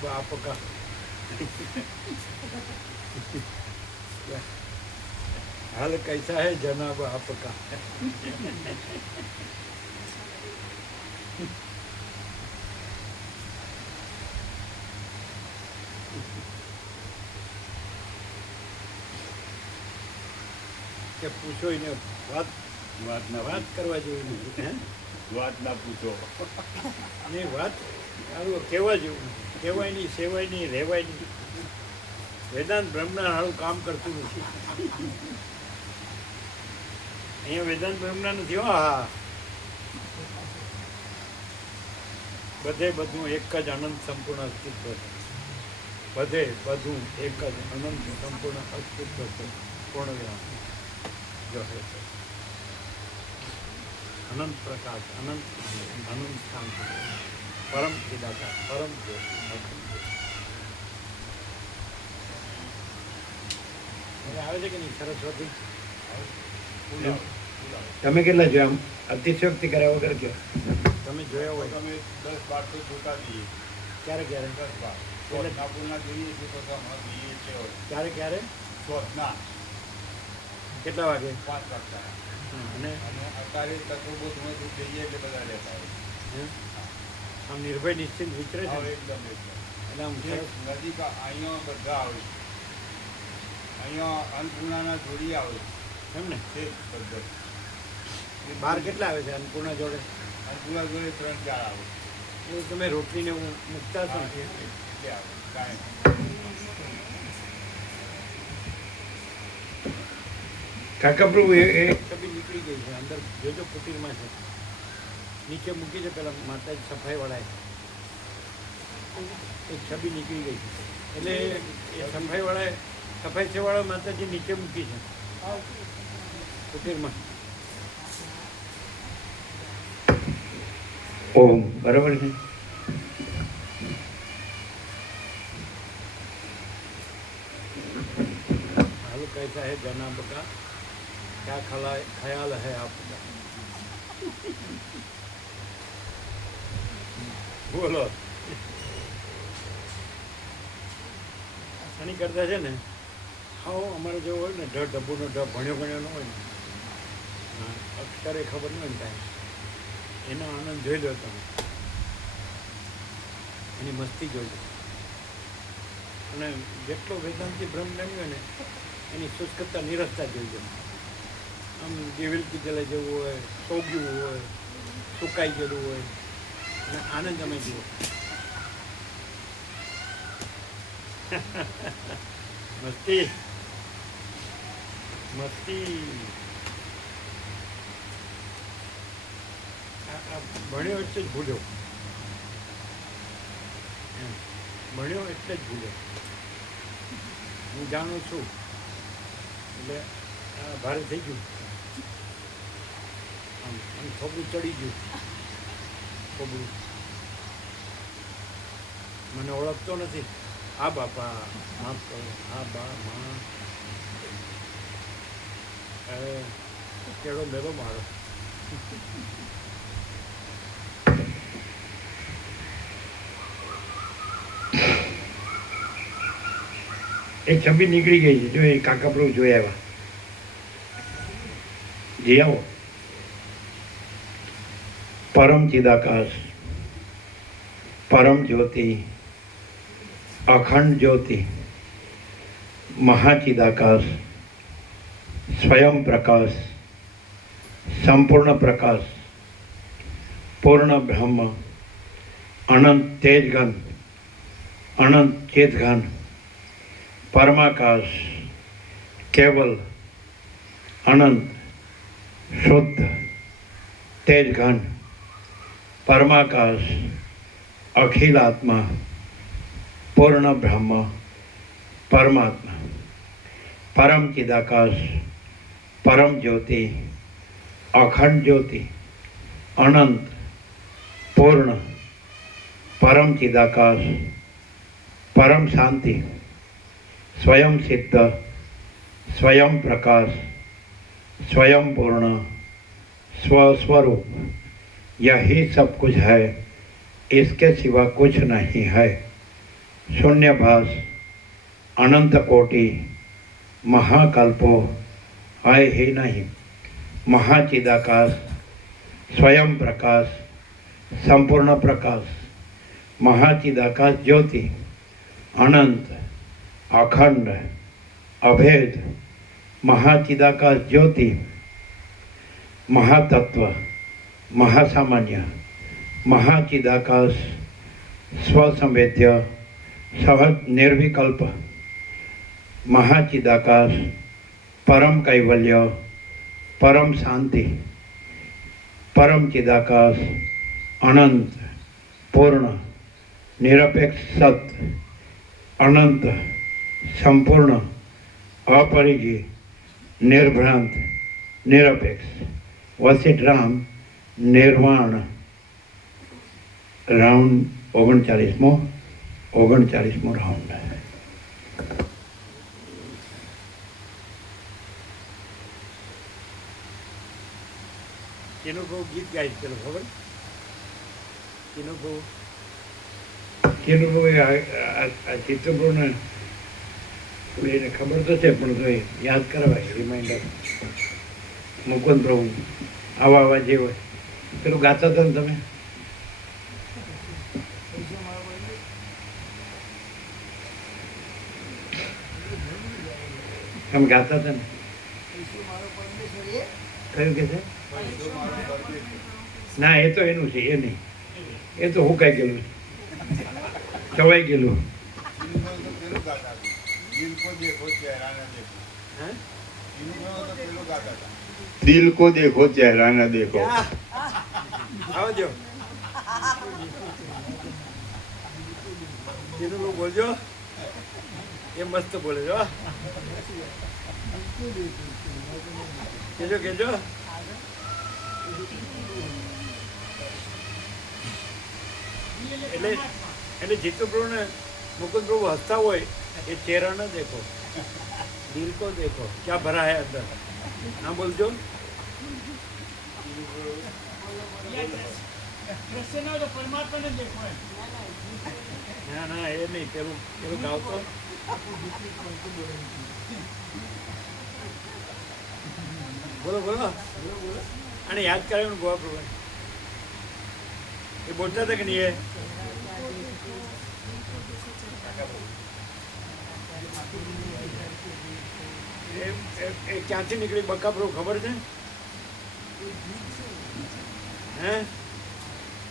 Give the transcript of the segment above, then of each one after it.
जनाब आपका हाल कैसा है जनाब आपका? કે પૂછો એને વાત કરવા જેવી નથી. વાત ના પૂછો. નહીં, વાત આવું કહેવા જેવું, કહેવાય નહીં, સેવાય નહીં, રહેવાય નહીં. વેદાંત બ્રહ્મના સારું કામ કરતું નથી. અહીંયા વેદાંત બ્રહ્મના નથી. હા, બધે બધું એક જ અનંત સંપૂર્ણ અસ્તિત્વ છે. બધે બધું એક જ અનંત સંપૂર્ણ અસ્તિત્વ છે. પૂર્ણગ્રામ જો છે અનંત પ્રકાશ, અનંત અનંત શાંતિ, પરમ ચિદાકાર, પરમ જ્યોતિ. આવે છે કે નહીં સરસ્વતી? તમે કેટલા જોયા? અતિશયોક્તિ કર્યા વગર કયો તમે જોયા હોય તમે 10-12 તો જોતા જઈએ. ક્યારે ક્યારે? 10-12 ઠાકોરના જોઈએ છે તો હમણાં જોઈએ છે. ક્યારે ક્યારે? શોધના કેટલા વાગે? 5 વાગતા. અને અત્યારે તત્વબોધમાં જો જઈએ એટલે બધા રહેતા હોય. આમ નિર્ભય નિશ્ચિત વિચરે છે. એકદમ એટલે આમ નજીક અહીંયા બધા આવે. અહીંયા અન્નપૂર્ણાના જોડી આવે એમ ને? છે બધા. બહાર કેટલા આવે છે અન્નપૂર્ણા જોડે? અન્નપૂર્ણા જોડે 3-4 આવે. એ તમે રોટલીને મૂકતા છો ને? એટલે આવે કાંઈ. કાકા પ્રભુ એ છબી નીકળી ગઈ છે અંદર, જોજો કુટીરમાં છે, નીચે મૂકી છે પેલા માતાજી સફાઈવાળાએ એક છબી નીકળી ગઈ છે. એટલે એ સફાઈ સેવાળા માતાજી નીચે મૂકી છે કુટીરમાં. ઓમ બરાબર છે. हाल कैसा है जनाब का, क्या ख्याल है आपका? બોલો. આની કરતા છે ને હા અમારે જેવો હોય ને ડબ્બુનો ઢ ભણ્યો ન હોય ને, અક્ષરે ખબર ન હોય ને કાંઈ, એનો આનંદ જોઈ લો તમે, એની મસ્તી જોઈ લો. અને જેટલો વેદાંતિ બ્રહ્મ જાણ્યો ને એની શુષ્કતા નિરસતા જોઈ લો. આમ દિવેલકી જલે જેવું હોય, સોગ્યું હોય, સુકાઈ ગયેલું હોય, અને આનંદ અમે જુઓ. મસ્તી મસ્તી. આ ભણ્યો એટલે જ ભૂલ્યો, ભણ્યો એટલે જ ભૂલ્યો. હું જાણું છું એટલે ભારે થઈ ગયું, આમ થોડું ચડી ગયું. થોડું મને ઓળખતો નથી. હા બાપા માફ કરો, હા બા માં કેળો મેળો મારો. એક છબી નીકળી ગઈ છે. જો એ કાકા પ્રભુ જોઈ આવ્યા. જી આવો. પરમ ચિદાકાશ, પરમ જ્યોતિ, અખંડ જ્યોતિ, મહાચિદાકાશ, સ્વયં પ્રકાશ, સંપૂર્ણ પ્રકાશ, પૂર્ણ બ્રહ્મ, અનંત તેજઘન, અનંત ચેતઘન, પરમાકાશ, કેવલ, અનંત, શુદ્ધ, તેજઘન, પરમાકાશ, અખિલ આત્મા, પૂર્ણ બ્રહ્મ, પરમાત્મા, પરમ ચિદાકાશ, પરમ જ્યોતિ, અખંડ જ્યોતિ, અનંત, પૂર્ણ, પરમ ચિદાકાશ, પરમ શાંતિ, स्वयं सिद्ध, स्वयं प्रकाश, स्वयं पूर्ण, स्वस्वरूप, यही सब कुछ है, इसके सिवा कुछ नहीं है। શૂન્યભાસ અનંતકોટિ મહાકલ્પો હાય હે નહીં મહાચિદાકાશ સ્વયં પ્રકાશ સંપૂર્ણ પ્રકાશ મહાચિદાકાશ જ્યોતિ અનંત અખંડ અભેદ મહાચિદાકાશ જ્યોતિ મહાતત્વ મહાસામાન્ય મહાચિદાકાશ સ્વસંવેદ્ય સહજ નિર્વિકલ્પ મહાચિદાકાશ પરમ કૈવલ્ય પરમ શાંતિ પરમ ચિદાકાશ અનંત પૂર્ણ નિરપેક્ષ સત અનંત સંપૂર્ણ અપરિજય નિર્ભ્રાંત નિરપેક્ષ વસિત રામ નિર્વાણ રાઉન્ડ 39મો રાઉન્ડ. એનું બહુ ગીત ગાય પેલું ખબર એનું બહુ કેનું આ ચિત્રપ્રભુને એને ખબર તો છે પણ તો યાદ કરાવાય રિમાઇન્ડર મુકુંદ પ્રભુ આવા જે હોય પેલું ગાતા હતા ને તમે તમે ગાતા હતા ને કયું કે છે ના એ તો એનું છે એ નહીં એ તો હુકાઈ ગયેલું ચવાઈ ગયેલું દિલ કો દેખો ચહેરા ના દેખો. આવજો એનું બહુ બોલજો એ મસ્ત બોલે છો કેજો કેજો એટલે એટલે જીતુ પ્રભુ ને મુકુંદ પ્રભુ હસતા હોય એ ચહેરા ન દેખો દિલ કો દેખો ક્યાં ભરા હે અંદર ના બોલજો ના ના એ નહીં પેલું પેલું ગાવતો બોલો બોલો અને યાદ કરાવ્યું ગોવા પ્રભુ એ બોલતા હતા કે નહીં એ ક્યાંથી નીકળી બકા પ્રભુ ખબર છે હે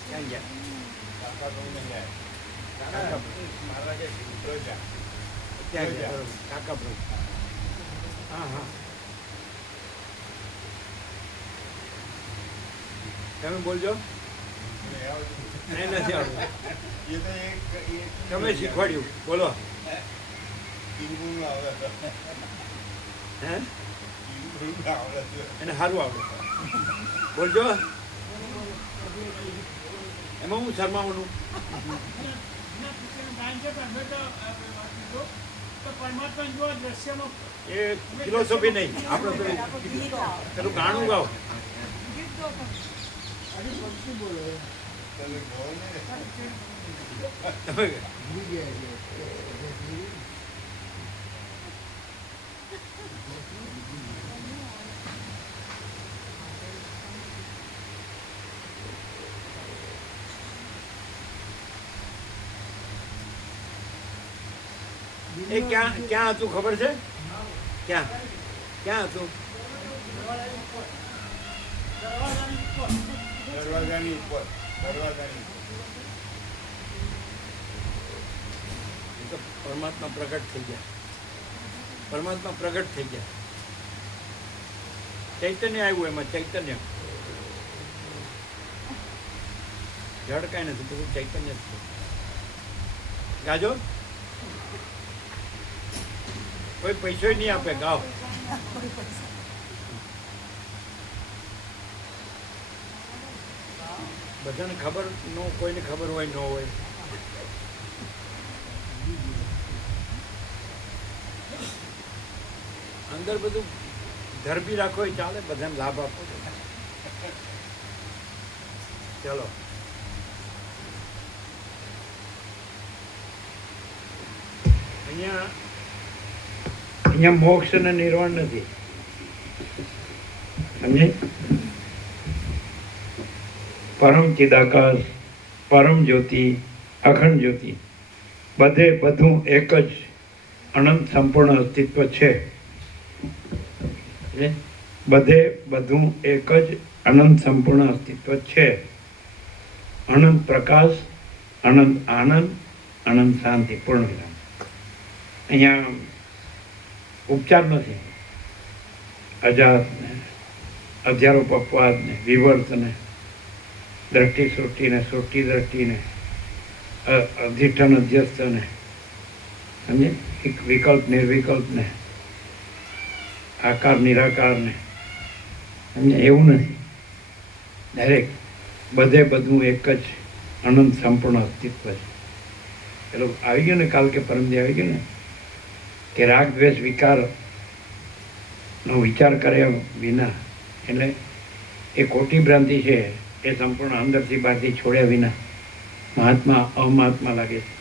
ક્યાં ગયા ત્યાં ગયા કાકા પ્રભુ હા હા તમે બોલજો નહીં નથી આવડતું તમે શીખવાડ્યું બોલો હે એને સારું આવડે બોલજો એમાં હું શરમાવાનું એ ફિલોસોફી નહીં આપણે પેલું ગાણું ગાઓ એ ક્યાં હતું ખબર છે ક્યાં હતું દરવાજાની ઉપર તો પરમાત્મા પ્રગટ થઈ ગયા પરમાત્મા પ્રગટ થઈ ગયા ચૈતન્ય આવ્યું એમાં ચૈતન્ય જડ કાંઈ નથી બધું ચૈતન્ય જ છે ગાજો કોઈ પૈસો નહીં આપે ગાઓ બધાને ખબર ન કોઈને ખબર હોય ન હોય અંદર બધું ધરબી રાખો એ ચાલે બધાને લાભ આપો ચલો અહીંયા મોક્ષ અને નિર્વાણ નથી, સમજે? પરમ ચિદાકાશ, પરમ જ્યોતિ, અખંડ જ્યોતિ, બધે બધું એક જ અનંત સંપૂર્ણ અસ્તિત્વ છે. બધે બધું એક જ અનંત સંપૂર્ણ અસ્તિત્વ છે. અનંત પ્રકાશ, અનંત આનંદ, અનંત શાંતિ, પૂર્ણ વિરામ. અહીંયા ઉપચાર નથી. અજાત ને અધ્યારોપ અપવાદ ને વિવર્ત ને દ્રષ્ટિ સૃષ્ટિ ને સૃષ્ટિ દ્રષ્ટિ ને અધિષ્ઠાન અધ્યસ્થ ને, સમજે? એક વિકલ્પ નિર્વિકલ્પ ને આકાર નિરાકાર ને, સમજે? એવું નથી. ડાયરેક્ટ બધે બધું એક જ અનંત સંપૂર્ણ અસ્તિત્વ છે. પેલો આવી ગયો ને, કાલ કે પરમદી આવી ગયો ને કે રાગ દ્વેષ વિકાર નો વિચાર કર્યા વિના, એટલે એ ખોટી ભ્રાંતિ છે. એ સંપૂર્ણ અંદરથી બહારથી છોડ્યા વિના મહાત્મા અમાત્મા લાગે છે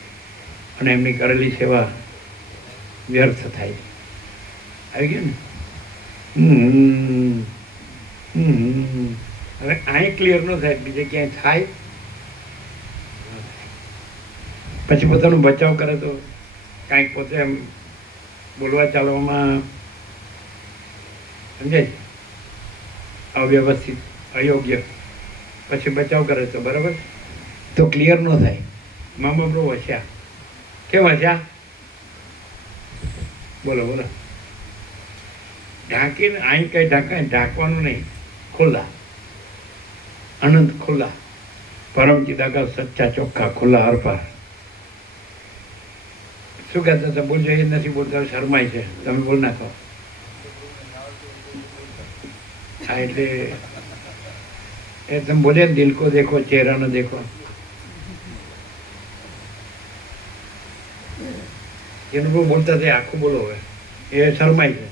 અને એમની કરેલી સેવા વ્યર્થ થાય છે. આવી ગયું ને? હવે અહીં ક્લિયર ન થાય, બીજે ક્યાંય થાય પછી પોતાનો બચાવ કરે તો કાંઈક પોતે એમ બોલવા ચાલવામાં, સમજે, અવ્યવસ્થિત અયોગ્ય, પછી બચાવ કરે તો બરાબર, તો ક્લિયર ન થાય. મામા બહુ હસ્યા. કેમ હસ્યા? બોલો બોલો. ઢાંકીને અહીં કઈ ઢાંકવાનું નહીં, ખુલ્લા, અનંત ખુલ્લા, પરમ ચિદાકાશ, સચ્ચા ચોખ્ખા, ખુલ્લા હરપાર. શું કહેતા હતા? બોલજો. એ નથી બોલતા, શરમાય છે. તમે બોલ નાખો. હા, એટલે એ તમે બોલે દિલ કો દેખો, ચહેરા ન દેખો. એનું બહુ બોલતા તે આખું બોલો. હવે એ શરમાય છે.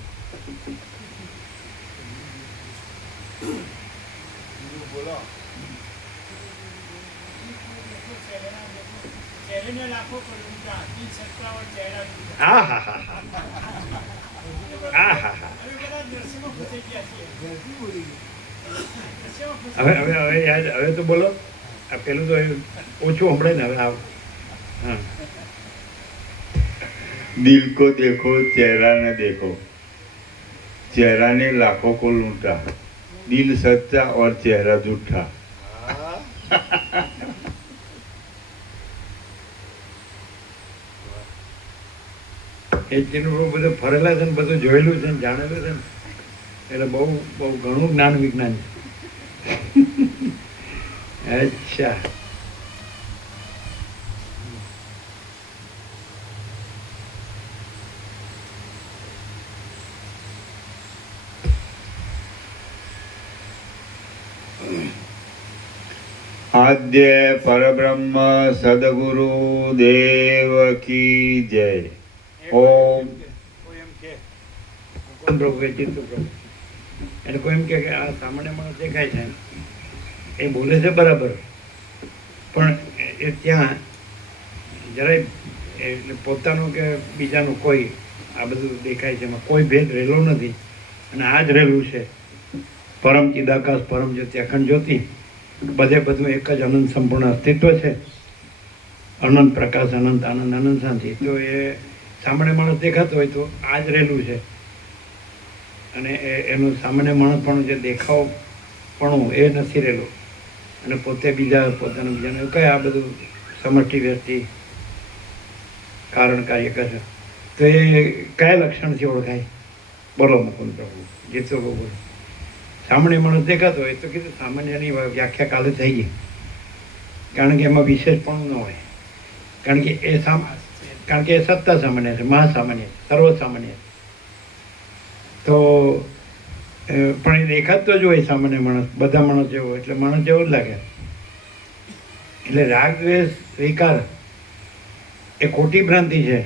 હા હા હા હા હા હા હા. હવે હવે હવે યાદ, હવે તો બોલો. આ પેલું તો ઓછું હમણાં ને. હવે આવ. હા. दिल को देखो चेहरा न देखो, चेहरा ने लाखों को लूटा, दिल सच्चा और चेहरा झूठा. એ ચીનું બધું ફરેલા છે ને, બધું જોયેલું છે ને, જાણેલું છે ને, એટલે બહુ બહુ ઘણું જ્ઞાન વિજ્ઞાન છે. અચ્છા. आद्य परब्रह्म सदगुरु देव की जय. ओम. કોઈ એમ કે કોણ પ્રભુ એ ચિત્ત પ્રભુ, એટલે કોઈ એમ કે આ સામાન્ય માણસ દેખાય છે, એ બોલે છે બરાબર, પણ એ ત્યાં જરાય એટલે પોતાનું કે બીજાનું કોઈ આ બધું દેખાય છે, એમાં કોઈ ભેદ રહેલો નથી. અને આ જ રહેલું છે. પરમ ચિદાકાશ, પરમ જ્યોતિ, અખંડ જ્યોતિ, બધે બધું એક જ અનંત સંપૂર્ણ અસ્તિત્વ છે. અનંત પ્રકાશ, અનંત આનંદ, અનંત શાંતિ. તો એ સામાન્ય માણસ દેખાતો હોય તો આ જ રહેલું છે. અને એનું સામાન્ય માણસ પણ જે દેખાવ પણ એ નથી રહેલું. અને પોતે બીજા પોતાના બીજાને કઈ આ બધું સમષ્ટિ વ્યક્તિ કારણ કાર્ય કરે. તો એ કયા લક્ષણથી ઓળખાય? બોલો મુકુંદ પ્રભુ, જીતો બોલો. સામાન્ય માણસ દેખાતો હોય તો કીધું સામાન્યની વ્યાખ્યા કાલે થઈ ગઈ, કારણ કે એમાં વિશેષ પણ ન હોય. કારણ કે એ સત્તા સામાન્ય છે, મહાસામાન્ય, સર્વસામાન્ય. તો પણ એ દેખાતો જ હોય સામાન્ય માણસ, બધા માણસ જેવો, એટલે માણસ જેવો જ લાગે. એટલે રાગ દ્વેષ વિકાર એ ખોટી ભ્રાંતિ છે.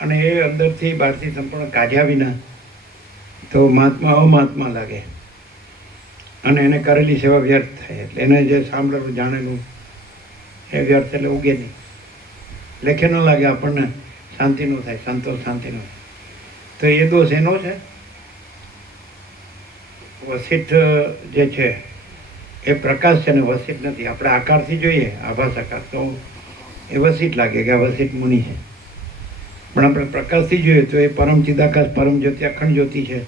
અને એ અંદરથી બહારથી સંપૂર્ણ કાઢ્યા વિના તો મહાત્મા અમાત્મા લાગે અને એને કરેલી સેવા વ્યર્થ થાય. એટલે એને જે સાંભળેલું જાણેલું એ વ્યર્થ, એટલે ઉગે નહીં. લેખે ન લાગે આપણને શાંતિનો થાય, સંતોષ શાંતિનો. તો એ દોષ એનો છે. વસિષ્ઠ જે છે એ પ્રકાશ છે ને વસિષ્ઠ નથી. આપણે આકારથી જોઈએ, આભાસ આકાર, તો એ વસિષ્ઠ લાગે કે આ વસિષ્ઠ મુનિ છે. પણ આપણે પ્રકાશથી જોઈએ તો એ પરમ ચિદાકાશ, પરમ જ્યોતિ, અખંડ જ્યોતિ છે.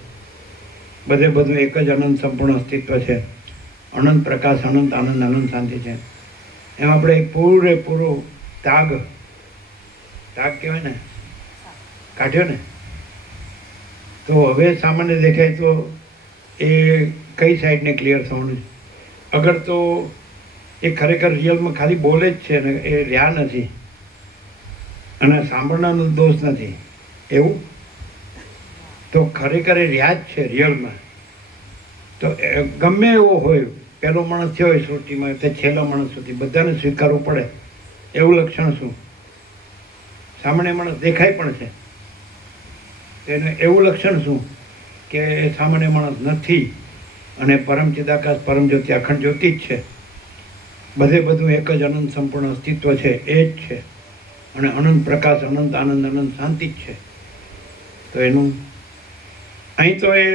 બધે બધું એક જ અનંત સંપૂર્ણ અસ્તિત્વ છે. અનંત પ્રકાશ, અનંત આનંદ, અનંત શાંતિ છે. એમ આપણે પૂરેપૂરો ત્યાગ કહેવાય ને, કાઢ્યો ને. તો હવે સામાન્ય દેખાય તો એ કઈ સાઈડને ક્લિયર થવાનું છે? અગર તો એ ખરેખર રિયલમાં ખાલી બોલે જ છે ને એ રહ્યા નથી અને સાંભળવાનો દોષ નથી એવું, તો ખરેખર એ રહ્યા જ છે રિયલમાં. તો ગમે એવો હોય, પહેલો માણસ થયો હોય સૃષ્ટિમાં તે છેલ્લો માણસ સુધી બધાને સ્વીકારવું પડે એવું લક્ષણ શું? સામાન્ય માણસ દેખાય પણ છે, એને એવું લક્ષણ શું કે એ સામાન્ય માણસ નથી અને પરમ ચિદાકાશ, પરમ જ્યોતિ, અખંડ જ્યોતિ જ છે. બધે બધું એક જ અનંત સંપૂર્ણ અસ્તિત્વ છે, એ જ છે. અને અનંત પ્રકાશ, અનંત આનંદ, અનંત શાંતિ જ છે. તો એનું અહીં તો એ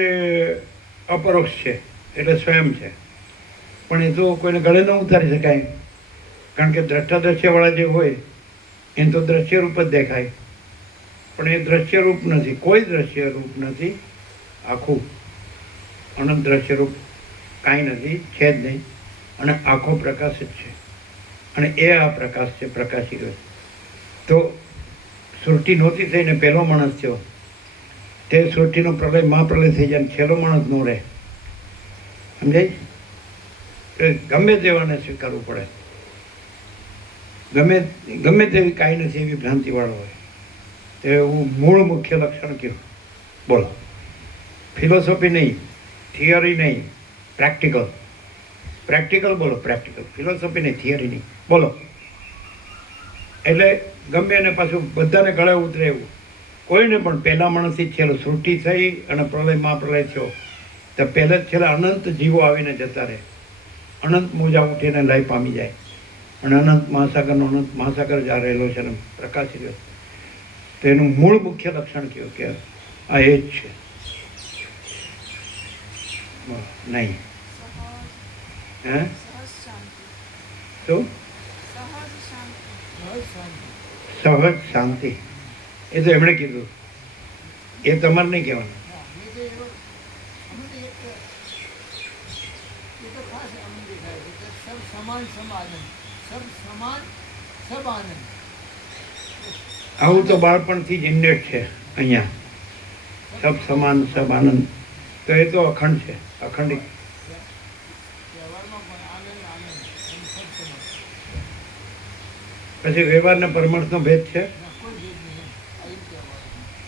અપરોક્ષ છે એટલે સ્વયં છે, પણ એ તો કોઈને ગળે ન ઉતારી શકાય. કારણ કે દ્રષ્ટાદ્રશ્યવાળા જે હોય એને તો દ્રશ્ય રૂપ જ દેખાય, પણ એ દ્રશ્ય રૂપ નથી, કોઈ દ્રશ્ય રૂપ નથી. આખું અનંત દ્રશ્ય રૂપ કાંઈ નથી, છે જ નહીં. અને આખો પ્રકાશ જ છે અને એ આ પ્રકાશ છે, પ્રકાશી રહ્યો. તો સૃષ્ટિ નહોતી થઈને પહેલો માણસ થયો, તે સૃષ્ટિનો પ્રલય મહાપ્રલય થઈ જાય, છેલ્લો માણસ ન રહે. સમજાય? ગમે તેવાને સ્વીકારવું પડે, ગમે તેવી કાંઈ નથી એવી ભ્રાંતિવાળો હોય તો એવું મૂળ મુખ્ય લક્ષણ કયું? બોલો. ફિલોસોફી નહીં, થિયરી નહીં, પ્રેક્ટિકલ. પ્રેક્ટિકલ બોલો, પ્રેક્ટિકલ. ફિલોસોફી નહીં, થિયરી નહીં, બોલો. એટલે ગમે એને પાછું બધાને ગળે ઉતરે એવું. કોઈને પણ પહેલા માણસથી છેલ્લો સૃષ્ટિ થઈ અને પ્રલય મહાપ્રલય થયો તો પહેલાં જ છેલ્લા અનંત જીવો આવીને જતા રહે, અનંત મોજા ઉઠીને લય પામી જાય અને અનંત મહાસાગરનો અનંત મહાસાગર જ્યાં રહેલો છે ને પ્રકાશી રહ્યો. તો એનું મૂળ મુખ્ય લક્ષણ કયું કે આ એ જ છે? નહીં. હે? શું? સહજ શાંતિ. એ તો એમણે કીધું, એ તમારે નહીં કહેવાનું. આવું તો બાળપણથી જ ઇન્ડેટ છે અહીંયા. સબ સમાન, સબ આનંદ. તો એ તો અખંડ છે, અખંડિત. પછી વ્યવહાર ને પરમાર્થનો ભેદ છે.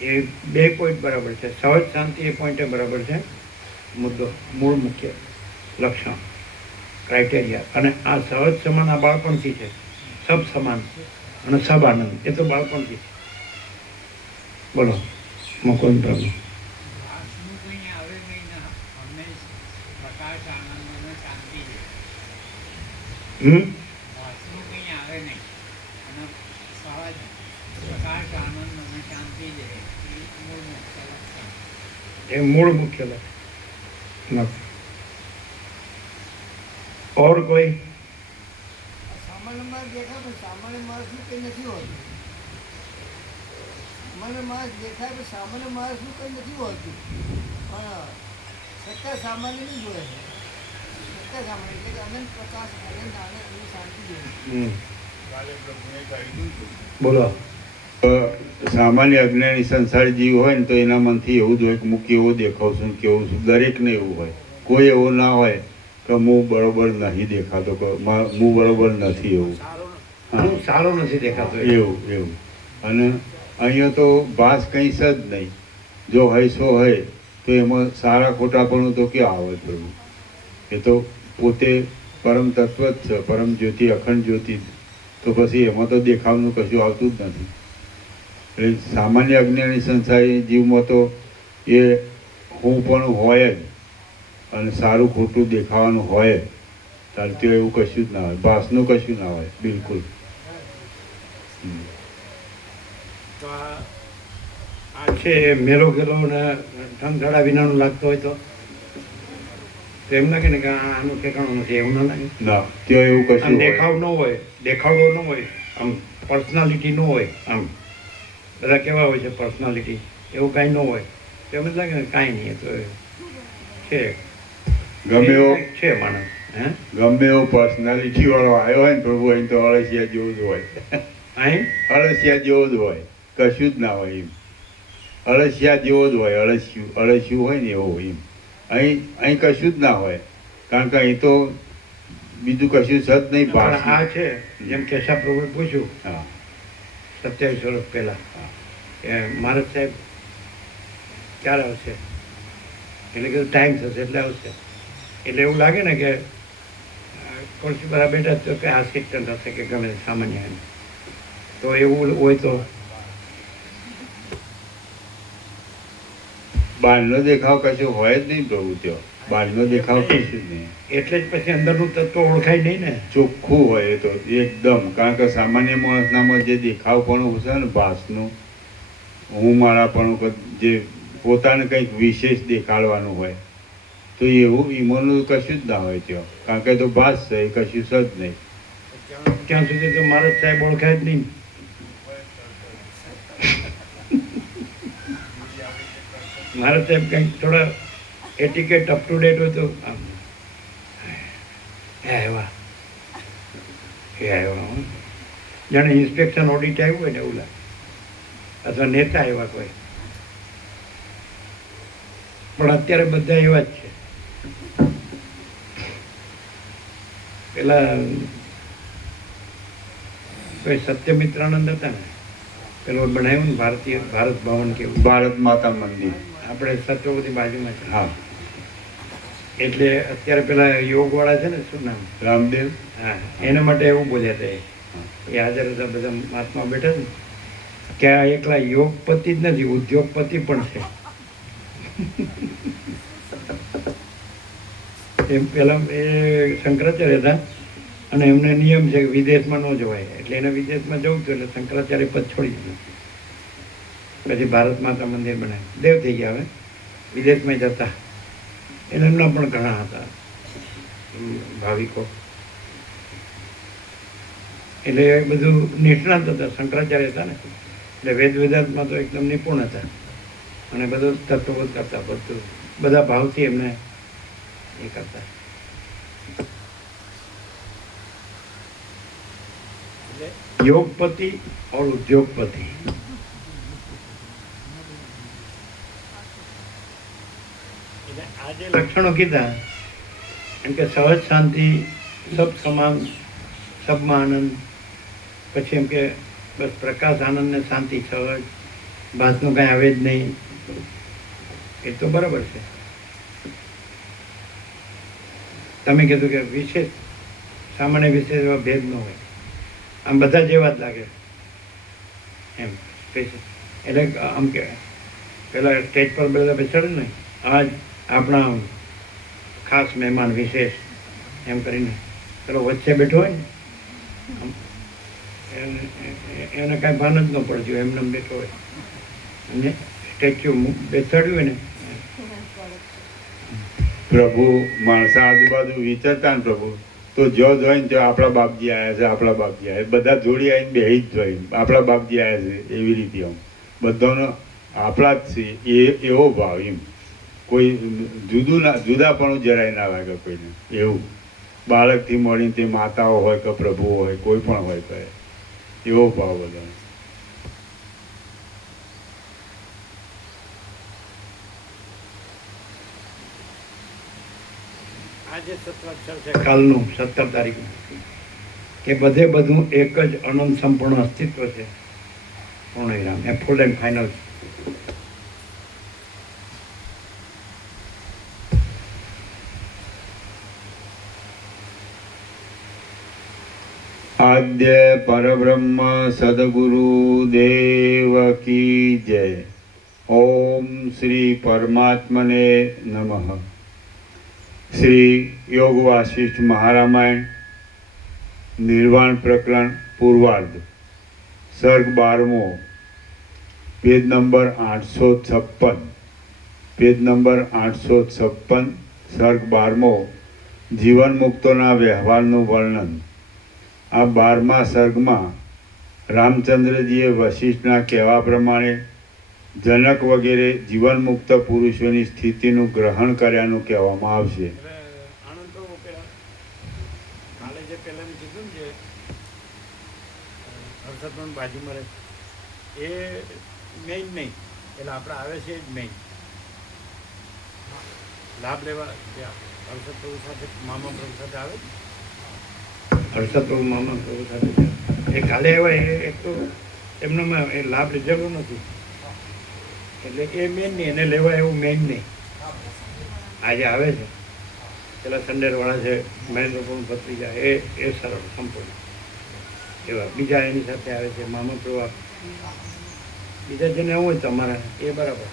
એ બે પોઈન્ટ બરાબર છે. સહજ શાંતિ એ પોઈન્ટે બરાબર છે. મુદ્દો, મૂળ મુખ્ય લક્ષણ, ક્રાઇટેરિયા. અને આ સહજ સમાન આ બાળપણથી છે. સબ સમાન અને સબ આનંદ એ તો બાળપણથી. બોલો મુકુંદ પ્રભુ. એ મૂળ મુખ્ય લક્ષણ. और कोई? સામાન્ય માણસ દેખાય પણ સામાન્ય માણસનું કંઈ નથી હોતું. સામાન્ય માણસ દેખાય પણ સામાન્ય માણસનું કંઈ નથી હોતું. પણ સત્તા સામાન્યની જ હોય છે. સત્તા સામાન્ય એટલે કે અનંત પ્રકાશ, અનંત આનંદ અને શાંતિ જોઈએ. બોલો. સામાન્ય અજ્ઞાની સંસાર જીવ હોય ને તો એના મનથી એવું જ હોય કે હું કેવો દેખાવ છું, કેવું છું. દરેકને એવું હોય. કોઈ એવો ના હોય કે હું બરોબર નહીં દેખાતો, કે હું બરોબર નથી એવું. હું સારો નથી દેખાતો એવું. અને અહીંયા તો ભાસ કંઈ જ નહીં. જો હોય સો હોય તો એમાં સારા ખોટાપણું તો ક્યાં આવે થોડું. એ તો પોતે પરમ તત્વ જ છે, પરમ જ્યોતિ, અખંડ જ્યોતિ. તો પછી એમાં તો દેખાવનું કશું આવતું જ નથી. એટલે સામાન્ય અજ્ઞાની સંસારી જીવમાં તો એ હું પણ હોય જ અને સારું ખોટું દેખાવાનું હોય ત્યારે તો એવું કશું જ ના હોય, ભાસનું કશું ના હોય બિલકુલ. તો આ છે મેલો ગેલો ને ઠંગધડા વિનાનું લાગતો હોય તો એમ લાગે ને કે આનું ઠેકાણું નથી, એવું ના લાગે? ના, ત્યાં એવું આમ કશું હોય. દેખાવ ન હોય, દેખાડો ન હોય, આમ પર્સનાલિટી ન હોય. આમ બધા કેવા હોય છે પર્સનાલિટી, એવું કાંઈ ન હોય તો એમ જ લાગે ને કાંઈ નહીં, એ તો છે, ગમે એવો એ છે માણસ. હે ગમે એવો પર્સનાલિટી વાળો આવ્યો હોય ને પ્રભુ, અહીં તો અળસિયા જેવું જ હોય. અહીં અળસિયા જેવો જ હોય, કશું જ ના હોય એમ. અળસિયા જેવો જ હોય, અળસિયું હોય ને એવો હોય એમ. અહીં કશું જ ના હોય, કારણ કે અહીં તો બીજું કશું છે જ નહીં. પણ આ ભાષ છે જેમ કેશવ પ્રભુએ પૂછ્યું હા 27 વર્ષ પહેલા કે મહારાજ સાહેબ ક્યારે આવશે, એટલે કે ટાઈમ થશે એટલે આવશે. એટલે એવું લાગે ને કે ખુરશી પર બેઠા તો કે આસિસ્ટન્ટ હશે કે ગમે તે સામાન્ય એમ. તો એવું હોય તો બહારનો દેખાવ કશું હોય જ નહીં પ્રભુ, ત્યાં બહારનો દેખાવ કશું જ નહીં. એટલે જ પછી અંદરનું તત્વ ઓળખાય નહીં ને. ચોખ્ખું હોય એ તો એકદમ, કારણ કે સામાન્ય માણસનામાં જે દેખાવપણું છે ને ભાસનું, હું મારાપણું, જે પોતાને કંઈક વિશેષ દેખાડવાનું હોય, તો એવું ઈમોનું કશું જ ના હોય ત્યાં, કારણ કે તો ભાસ છે, એ કશું છે જ નહીં. ત્યાં સુધી તો મહારાજ સાહેબ ઓળખાય જ નહીં. મહારાજ સાહેબ કંઈક થોડા એટિકેટ અપ ટુ ડેટ હોય તો આમ એ આવ્યા હો. જાણે ઇન્સ્પેક્શન ઓડિટ આવ્યું હોય ને એવું લાગે, અથવા નેતા આવ્યા કોઈ. પણ અત્યારે બધા એવા જ છે. પેલા કોઈ સત્યમિત્રાનંદ હતા ને, પેલું બનાવ્યું ને ભારત ભવન કેવું, ભારત માતા મંદિર. આપણે સત્યવતી બાજુમાં છે. હા, એટલે અત્યારે પેલા યોગ વાળા છે ને, શું નામ, રામદેવ. હા, એના માટે એવું બોલ્યા હતા એ હાજર હતા બધા મહાત્મા બેઠા છે ને, કે આ એકલા યોગપતિ જ નથી, ઉદ્યોગપતિ પણ છે. એમ પેલા એ શંકરાચાર્ય હતા અને એમને નિયમ છે કે વિદેશમાં ન જવાય, એટલે એને વિદેશમાં જવું હતું, એટલે શંકરાચાર્ય પદ છોડી દીધું. પછી ભારત માતા મંદિર બનાવ્યું, દેવ થઈ ગયા હવે, વિદેશમાં જતા. એટલે એમના પણ ઘણા હતા ભાવિકો. એટલે એ બધું નિષ્ણાત હતા, શંકરાચાર્ય હતા ને, એટલે વેદ વેદાંતમાં તો એકદમ નિપુણ હતા અને બધું તત્વબોધ કરતા, બધું બધા ભાવથી એમને એ કરતા. યોગપતિ और उद्योगपति. એટલે આજે લક્ષણો કીધા એમ કે સહજ શાંતિ, સબ સમાન, સબમાં આનંદ, પછી એમ કે બસ પ્રકાશ આનંદ ને શાંતિ, સહજ, ભાસનું કાંઈ આવે જ નહીં. એ તો બરાબર છે. તમે કીધું કે વિશેષ સામાન્ય વિશેષ એવા ભેદ ન હોય, આમ બધા જેવા જ લાગે એમ. એટલે આમ કે પેલા સ્ટેજ પર બધા બેસાડે ને, આજ આપણા ખાસ મહેમાન વિશેષ એમ કરીને પેલો વચ્ચે બેઠો હોય ને, એને કાંઈ ભાન જ ન પડતું, એમને બેઠો હોય અને સ્ટેચ્યુ બેસાડ્યું હોય ને. પ્રભુ માણસા આજુબાજુ વિચારતા ને પ્રભુ, તો જો જોઈને તો આપણા બાપજી આવ્યા છે, આપણા બાપજી આવ્યા, બધા જોડી આવીને બેહી જ જોઈ આપણા બાપજી આવ્યા છે, એવી રીતે આમ બધાનો આપણા જ છે એવો ભાવ એમ. કોઈ જુદાપણું જરાય ના લાગે કોઈને. એવું બાળકથી મળીને તે માતાઓ હોય કે પ્રભુ હોય, કોઈ પણ હોય કરે એવો ભાવ બધાનો. આજે સત્રાક્ષર છે કાલનું 17 તારીખનું કે બધે બધું એક જ અનંત સંપૂર્ણ અસ્તિત્વ છે. પૂર્ણ વિરામ, એ ફૂલ એન્ડ ફાઇનલ. આદ્ય પરબ્રહ્મ સદગુરુ દેવ કી જય. ઓમ શ્રી પરમાત્મને નમઃ. શ્રી યોગ વાસિષ્ઠ મહારામાયણ નિર્વાણ પ્રકરણ પૂર્વાર્ધ સર્ગ 12મો પેજ નંબર 856, પેજ નંબર 856, સર્ગ 12મો, જીવન મુક્તોના વ્યવહારનું વર્ણન. આ 12મા સર્ગમાં રામચંદ્રજીએ વશિષ્ઠના કહેવા પ્રમાણે જનક વગેરે જીવન મુક્ત પુરુષોની સ્થિતિનું ગ્રહણ કર્યાનું કહેવામાં આવશે. એટલે આનંદ તો પેલા કાલે જે પહેલાંનું કીધું ને જે હર્ષદભાઈ બાજુમાં રહે એ મેઇન નહીં, એટલે આપણે આવે છે એ જ મેઇન લાભ લેવા જે હર્ષદ પ્રભુ સાથે મામા પ્રભુ સાથે આવે ને. હર્ષદ પ્રભુ મામા પ્રભુ સાથે એ કાલે આવ્યા એક તો એમનામાં એ લાભ લીધેલો નથી, એટલે એ મેઇન નહીં, એને લેવા એવું મેઇન નહીં. આજે આવે છે પેલા સંડેરવાળા છે મહેન્દ્રપુર ભત્રીજા, એ સરળ સંપૂર્ણ એવા બીજા એની સાથે આવે છે મામા પ્રભુ. બીજા જેને આવું હોય તમારા એ બરાબર,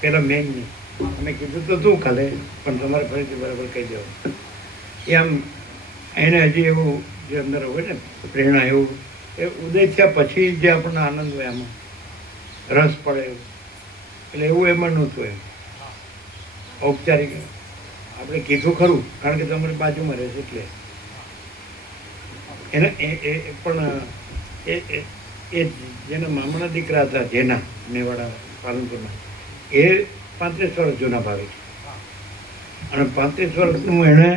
પેલા મેઇન નહીં. અમે કીધું તો તું કાલે, પણ તમારે ફરીથી બરાબર કહી દેવું. એ આમ એને હજી એવું જે અંદર હોય ને પ્રેરણા, એવું એ ઉદય થયા પછી જે આપણને આનંદ હોય આમાં રસ પડે એવું, એટલે એવું એમાં નહોતું. એમ ઔપચારિક આપણે કીધું ખરું, કારણ કે તમારી બાજુમાં રહે છે એટલે એને એ પણ એ જેના મામાના દીકરા હતા, જેના મેવાડા પાલનપુરના, એ 35 વર્ષ જૂના ભાવે છે. અને 35 વર્ષનું એણે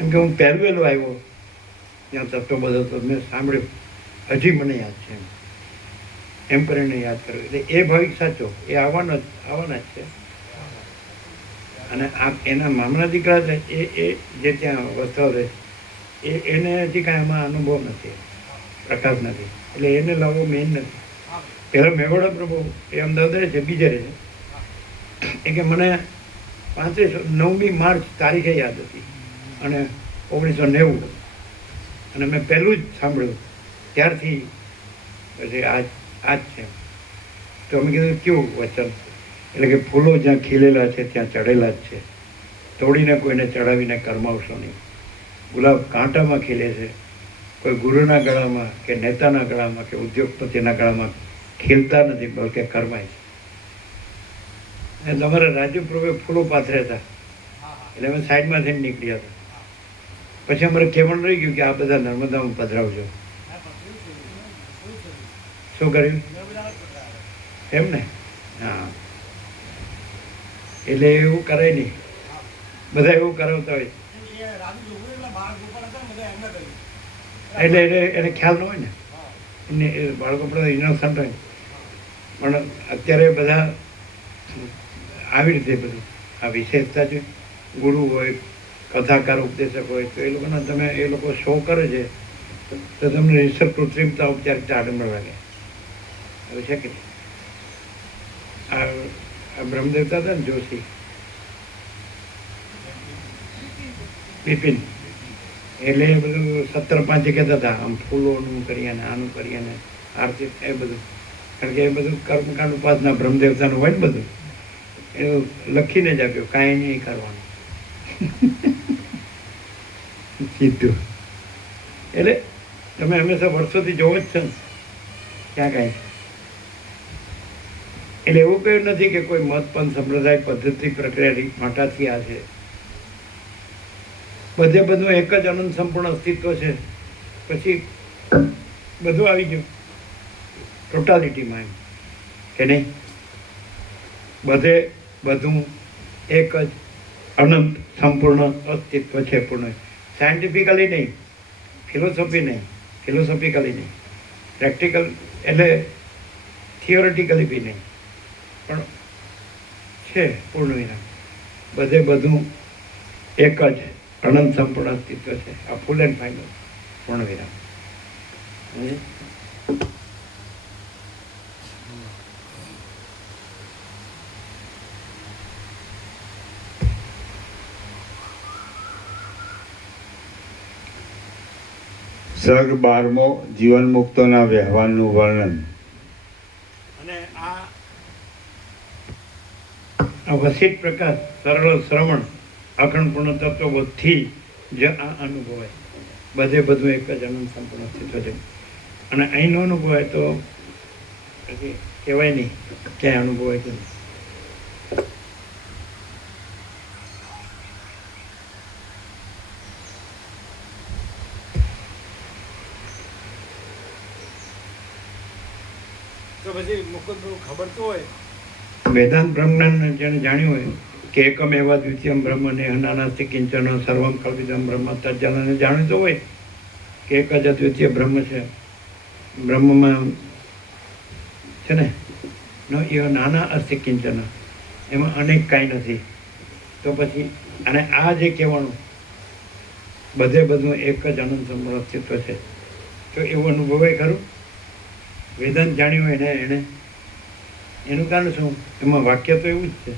એમ કે હું પહેરવેલો આવ્યો ત્યાં તત્વ બધો તો મેં સાંભળ્યું, હજી મને યાદ છે એમ કરીને યાદ કર્યું. એટલે એ ભાવિક સાચો એ આવવાના જ છે. અને આ એના મામાના દીકરા છે એ જે ત્યાં વસતા રહે એને હજી કાંઈ આમાં અનુભવ નથી, પ્રકાશ નથી, એટલે એને લાવવો મેઇન નથી. પહેલાં મેવાડા પ્રભુ એ અમદાવાદ રહે છે, બીજે રહે છે. એ કે મને 9મી માર્ચ તારીખે યાદ હતી અને 1990, અને મેં પહેલું જ સાંભળ્યું ત્યારથી પછી આજ છે. તો અમે કીધું કેવું વચન? એટલે કે ફૂલો જ્યાં ખીલેલા છે ત્યાં ચડેલા જ છે, તોડીને કોઈને ચડાવીને કરમાવશો નહીં. ગુલાબ કાંટામાં ખીલે છે, કોઈ ગુરુના ગળામાં કે નેતાના ગળામાં કે ઉદ્યોગપતિના ગળામાં ખીલતા નથી, બલકે કરમાય છે. અને તમારા રાજુ પ્રભુએ ફૂલો પાથર્યા હતા, એટલે અમે સાઈડમાં થઈને નીકળ્યા હતા. પછી અમારે કહેવાનું રહી ગયું કે આ બધા નર્મદામાં પધરાવજો. શું કર્યું એમ ને? હા, એટલે એવું કરાય નહીં, બધા એવું કરાવતા હોય એટલે એને ખ્યાલ ન હોય ને, એને બાળકો પણ ઇનોસન્ટ હોય. પણ અત્યારે બધા આવી રીતે બધું આ વિશેષતા છે. ગુરુ હોય, કથાકાર, ઉપદેશક હોય, તો એ લોકોના તમે એ લોકો શો કરે છે તો તમને રિસર્ચ કૃત્રિમતા ઔપચારિકતા આડંબર લાગે. હવે છે કે આ બ્રહ્મદેવતા હતા ને જોશી, બિપિન, એટલે એ બધું 17-5 કહેતા હતા આમ ફૂલોનું કરીએ ને આનું કરીએ ને આરતી, એ બધું. કારણ કે એ બધું કર્મકાંડ ઉપાસના બ્રહ્મદેવતાનું હોય ને બધું, એવું લખીને જ આપ્યું, કાંઈ નહીં કરવાનું સીધું. એટલે તમે હંમેશા વર્ષોથી જોવો જ છો ને ક્યાં કાંઈ. એટલે એવું કહ્યું નથી કે કોઈ મત પણ સંપ્રદાય પદ્ધતિ પ્રક્રિયા માટાથી આ છે. બધે બધું એક જ અનંત સંપૂર્ણ અસ્તિત્વ છે. પછી બધું આવી ગયું ટોટાલિટીમાં, એમ કે નહીં? બધે બધું એક જ અનંત સંપૂર્ણ અસ્તિત્વ છે, પૂર્ણ. સાયન્ટિફિકલી નહીં, ફિલોસોફિકલી નહીં, પ્રેક્ટિકલ એટલે થિયોરિટિકલી બી નહીં, પણ છે પૂર્ણ વિરામ. બધે બધું એક જ અનંત સંપૂર્ણ અસ્તિત્વ છે. આ ફૂલ એન્ડ ફાઇનલ પૂર્ણ વિરામ. સર્ગ 12મો, જીવન મુક્તોના વ્યવહારનું વર્ણન. અને આ વસિત પ્રકાશ, સરળ શ્રવણ, અખંડ પૂર્ણ તત્વોથી જ આ અનુભવાય. બધે બધું એક જ અનંત સંપૂર્ણ અસ્તિત્વ છે. અને અહીં ન અનુભવાય તો પછી કહેવાય નહીં ક્યાંય અનુભવાય કે નહીં. તો પછી મુકુંદભાઈ ખબર તો હોય વેદાંત બ્રહ્મજ્ઞાન જેને જાણ્યું હોય કે એકમ એવા દ્વિતીયમ બ્રહ્મ ને નાનાસ્તિ કિંચન સર્વમ કલ્પિતમ બ્રહ્મ તજ્જનને જાણીતું હોય કે એક જ અદ્વિતીય બ્રહ્મ છે. બ્રહ્મમાં છે ને એ નાના અસ્તિ કિંચન, એમાં અનેક કાંઈ નથી. તો પછી અને આ જે કહેવાનું બધે બધું એક જ અનંત સંપૂર્ણ અસ્તિત્વ છે, તો એવું અનુભવે ખરું? વેદાંત જાણ્યું હોય ને એને એનું કારણ શું? એમાં વાક્ય તો એવું જ છે,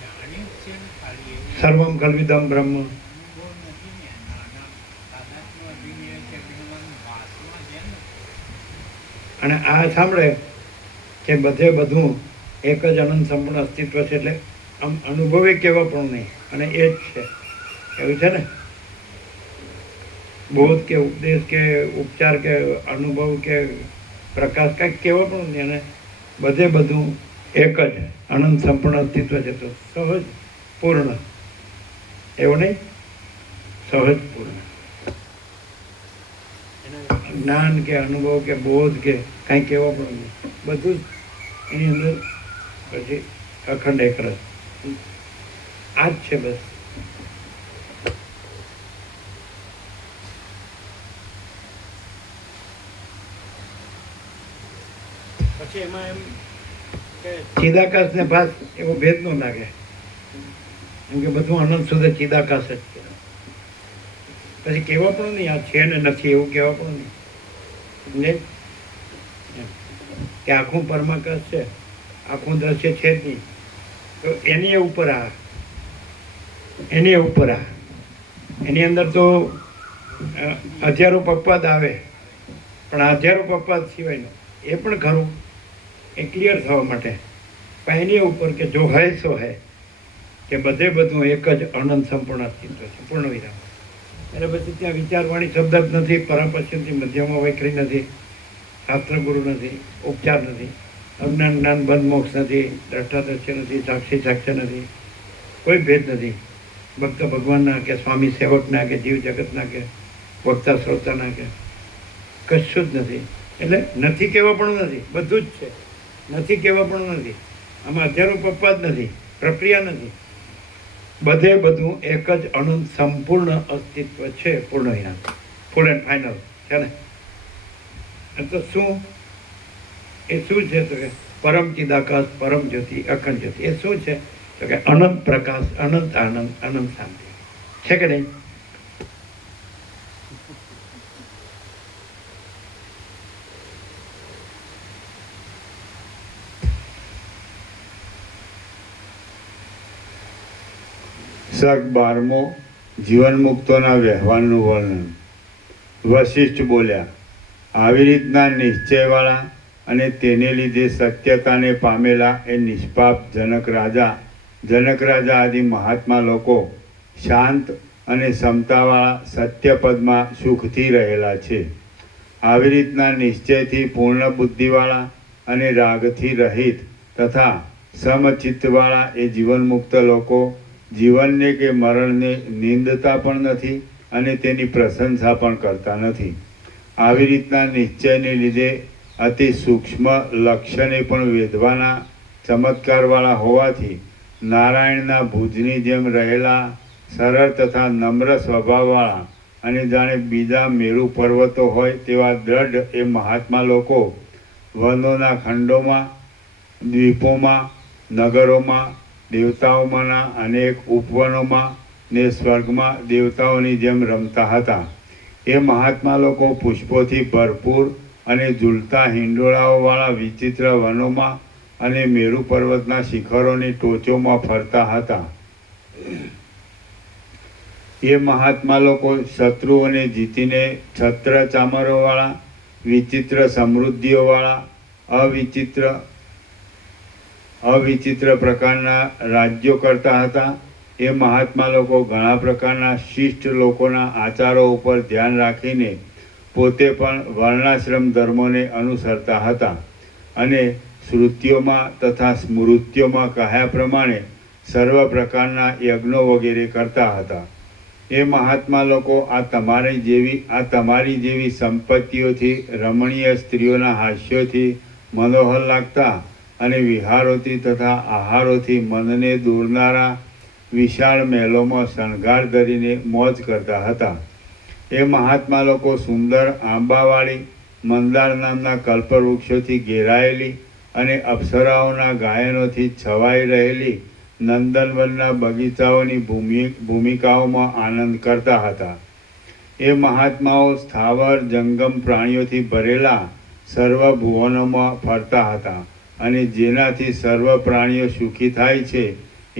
જાણ્યું જ છે ને ખાલી એવું સર્વમ કલ્વિદમ બ્રહ્મ. અનુભવ નથી ને નાના તાદાત્મ્ય અભિનય છે ભગવાન વાસમાં છે ને અને આ સાંભળે કે બધે બધું એક જ અનંત સંપૂર્ણ અસ્તિત્વ છે, એટલે આમ અનુભવે કેવા પણ નહીં, અને એ જ છે એવું છે ને. બોધ કે ઉપદેશ કે ઉપચાર કે અનુભવ કે પ્રકાશ કંઈક કેવો પણ નહીં, અને બધે બધું એક જ અનંત સંપૂર્ણ અસ્તિત્વ છે. તો સહજ પૂર્ણ એવું નહીં, સહજ પૂર્ણ એના જ્ઞાન કે અનુભવ કે બોધ કે કાંઈ કહેવા પણ નહીં, બધું જ એની અંદર પછી અખંડ એક રસ. આ જ છે બસ. પછી એમાં એમ કે ચિદાકાશ ને ભાસ એવો ભેદ ન લાગે, એમ કે બધું અનંત સુધી ચિદાકાશ જ છે. પછી કહેવા પણ નહીં આ છે ને નથી એવું કહેવા પણ નહીં ને, કે આખું પરમાકાશ છે, આખું દ્રશ્ય છે જ નહીં. તો એની ઉપર આ એની ઉપર આ એની અંદર તો હજારો પપ્પાદ આવે, પણ આ હજારો પપ્પાદ સિવાયનો એ પણ ખરું, એ ક્લિયર થવા માટે. પણ એની ઉપર કે જો હૈ સો હૈ, કે બધે બધું એક જ અનંત સંપૂર્ણ અસ્તિત્વ છે, પૂર્ણ વિરામ. એટલે પછી ત્યાં વિચારવાણી શબ્દ જ નથી, પરાપશ્યંથી મધ્યમાં વૈખરી નથી, શાસ્ત્ર ગુરુ નથી, ઉપચાર નથી, અજ્ઞાન જ્ઞાન બંધ મોક્ષ નથી, દ્રષ્ટા દ્રશ્ય નથી, સાક્ષી સાક્ષ્ય નથી, કોઈ ભેદ નથી. ભક્ત ભગવાનના કે સ્વામી સેવકના કે જીવ જગતના કે વક્તા શ્રોતાના કે કશું જ નથી. એટલે નથી કહેવા પણ નથી, બધું જ છે. નથી કહેવા પણ નથી, આમાં હજારો પપ્પા જ નથી, પ્રક્રિયા નથી. બધે બધું એક જ અનંત સંપૂર્ણ અસ્તિત્વ છે, પૂર્ણ વિરામ, ફૂલ એન્ડ ફાઇનલ છે ને. તો શું એ શું છે? તો કે પરમ ચિદાકાશ, પરમ જ્યોતિ, અખંડ જ્યોતિ. એ શું છે? તો કે અનંત પ્રકાશ, અનંત આનંદ, અનંત શાંતિ છે કે નહીં? સર્ગ 12મો જીવન મુક્તોના વ્યવહારનું વર્ણન. વશિષ્ઠ બોલ્યા, આવી રીતના નિશ્ચયવાળા અને તેને લીધે સત્યતાને પામેલા એ નિષ્પાપ જનક રાજા આદિ મહાત્મા લોકો શાંત અને સમતાવાળા સત્યપદમાં સુખથી રહેલા છે. આવી રીતના નિશ્ચયથી પૂર્ણ બુદ્ધિવાળા અને રાગથી રહિત તથા સમચિત્તવાળા એ જીવન મુક્ત લોકો જીવનને કે મરણને નિંદતા પણ નથી અને તેની પ્રશંસા પણ કરતા નથી. આવી રીતના નિશ્ચયને લીધે અતિ સૂક્ષ્મ લક્ષ્યને પણ વેધવાના ચમત્કારવાળા હોવાથી નારાયણના ભુજની જેમ રહેલા સરળ તથા નમ્ર સ્વભાવવાળા અને જાણે બીજા મેરુ પર્વતો હોય તેવા દ્રઢ એ મહાત્મા લોકો વનોના ખંડોમાં, દ્વીપોમાં, નગરોમાં, દેવતાઓમાંના અનેક ઉપવનોમાં ને સ્વર્ગમાં દેવતાઓની જેમ રમતા હતા. એ મહાત્મા લોકો પુષ્પોથી ભરપૂર અને ઝૂલતા હિંડોળાઓવાળા વિચિત્ર વનોમાં અને મેરુ પર્વતના શિખરોની ટોચોમાં ફરતા હતા. એ મહાત્મા લોકો શત્રુઓને જીતીને છત્ર ચામરોવાળા, વિચિત્ર સમૃદ્ધિઓવાળા, અવિચિત્ર પ્રકારના રાજ્યો કરતા હતા. એ મહાત્મા લોકો ઘણા પ્રકારના શિષ્ટ લોકોના આચારો ઉપર ધ્યાન રાખીને પોતે પણ વર્ણાશ્રમ ધર્મોને અનુસરતા હતા. અને શ્રુતિઓમાં તથા સ્મૃતિઓમાં કહ્યા પ્રમાણે સર્વ પ્રકારના યજ્ઞો વગેરે કરતા હતા. એ મહાત્મા લોકો આ તમારી જેવી સંપત્તિઓથી, રમણીય સ્ત્રીઓના હાસ્યોથી મનોહર લાગતા અને વિહારોથી તથા આહારોથી મનને દોરનારા વિશાળ મહેલોમાં શણગાર ધરીને મોજ કરતા હતા. એ મહાત્મા લોકો સુંદર આંબાવાળી મંદાર નામના કલ્પવૃક્ષોથી ઘેરાયેલી અને અપ્સરાઓના ગાયનોથી છવાઈ રહેલી નંદનવનના બગીચાઓની ભૂમિકાઓમાં આનંદ કરતા હતા. એ મહાત્માઓ સ્થાવર જંગમ પ્રાણીઓથી ભરેલા સર્વ ભુવનોમાં ફરતા હતા અને જેનાથી સર્વ પ્રાણીઓ સુખી થાય છે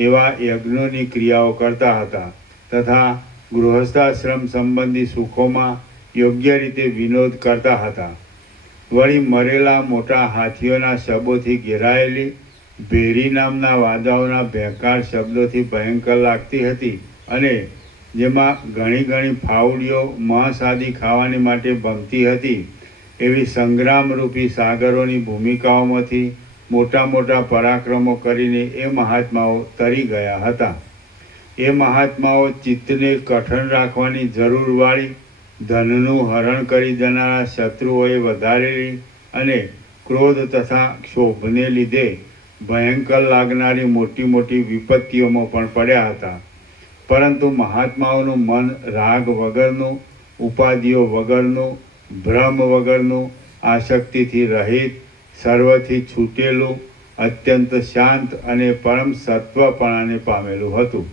એવા યજ્ઞોની ક્રિયાઓ કરતા હતા તથા ગૃહસ્થાશ્રમ સંબંધી સુખોમાં યોગ્ય રીતે વિનોદ કરતા હતા. વળી મરેલા મોટા હાથીઓના શબોથી ઘેરાયેલી ભેરી નામના વાદાઓના ભેંકાર શબ્દોથી ભયંકર લાગતી હતી અને જેમાં ઘણી ઘણી ફાવડીઓ માંસ આદિ ખાવાની માટે ભમતી હતી એવી સંગ્રામરૂપી સાગરોની ભૂમિકાઓમાંથી મોટા મોટા પરાક્રમો કરીને એ મહાત્માઓ તરી ગયા હતા. એ મહાત્માઓ ચિત્તને કઠણ રાખવાની જરૂરવાળી, ધનનું હરણ કરી જનારા શત્રુઓએ વધારેલી અને ક્રોધ તથા ક્ષોભને લીધે ભયંકર લાગનારી મોટી મોટી વિપત્તિઓમાં પણ પડ્યા હતા. પરંતુ મહાત્માઓનું મન રાગ વગરનું, ઉપાધિઓ વગરનું, ભ્રમ વગરનું, આસક્તિથી રહિત, સર્વથી છૂટેલું, અત્યંત શાંત અને પરમ સત્વપણાને પામેલું હતું.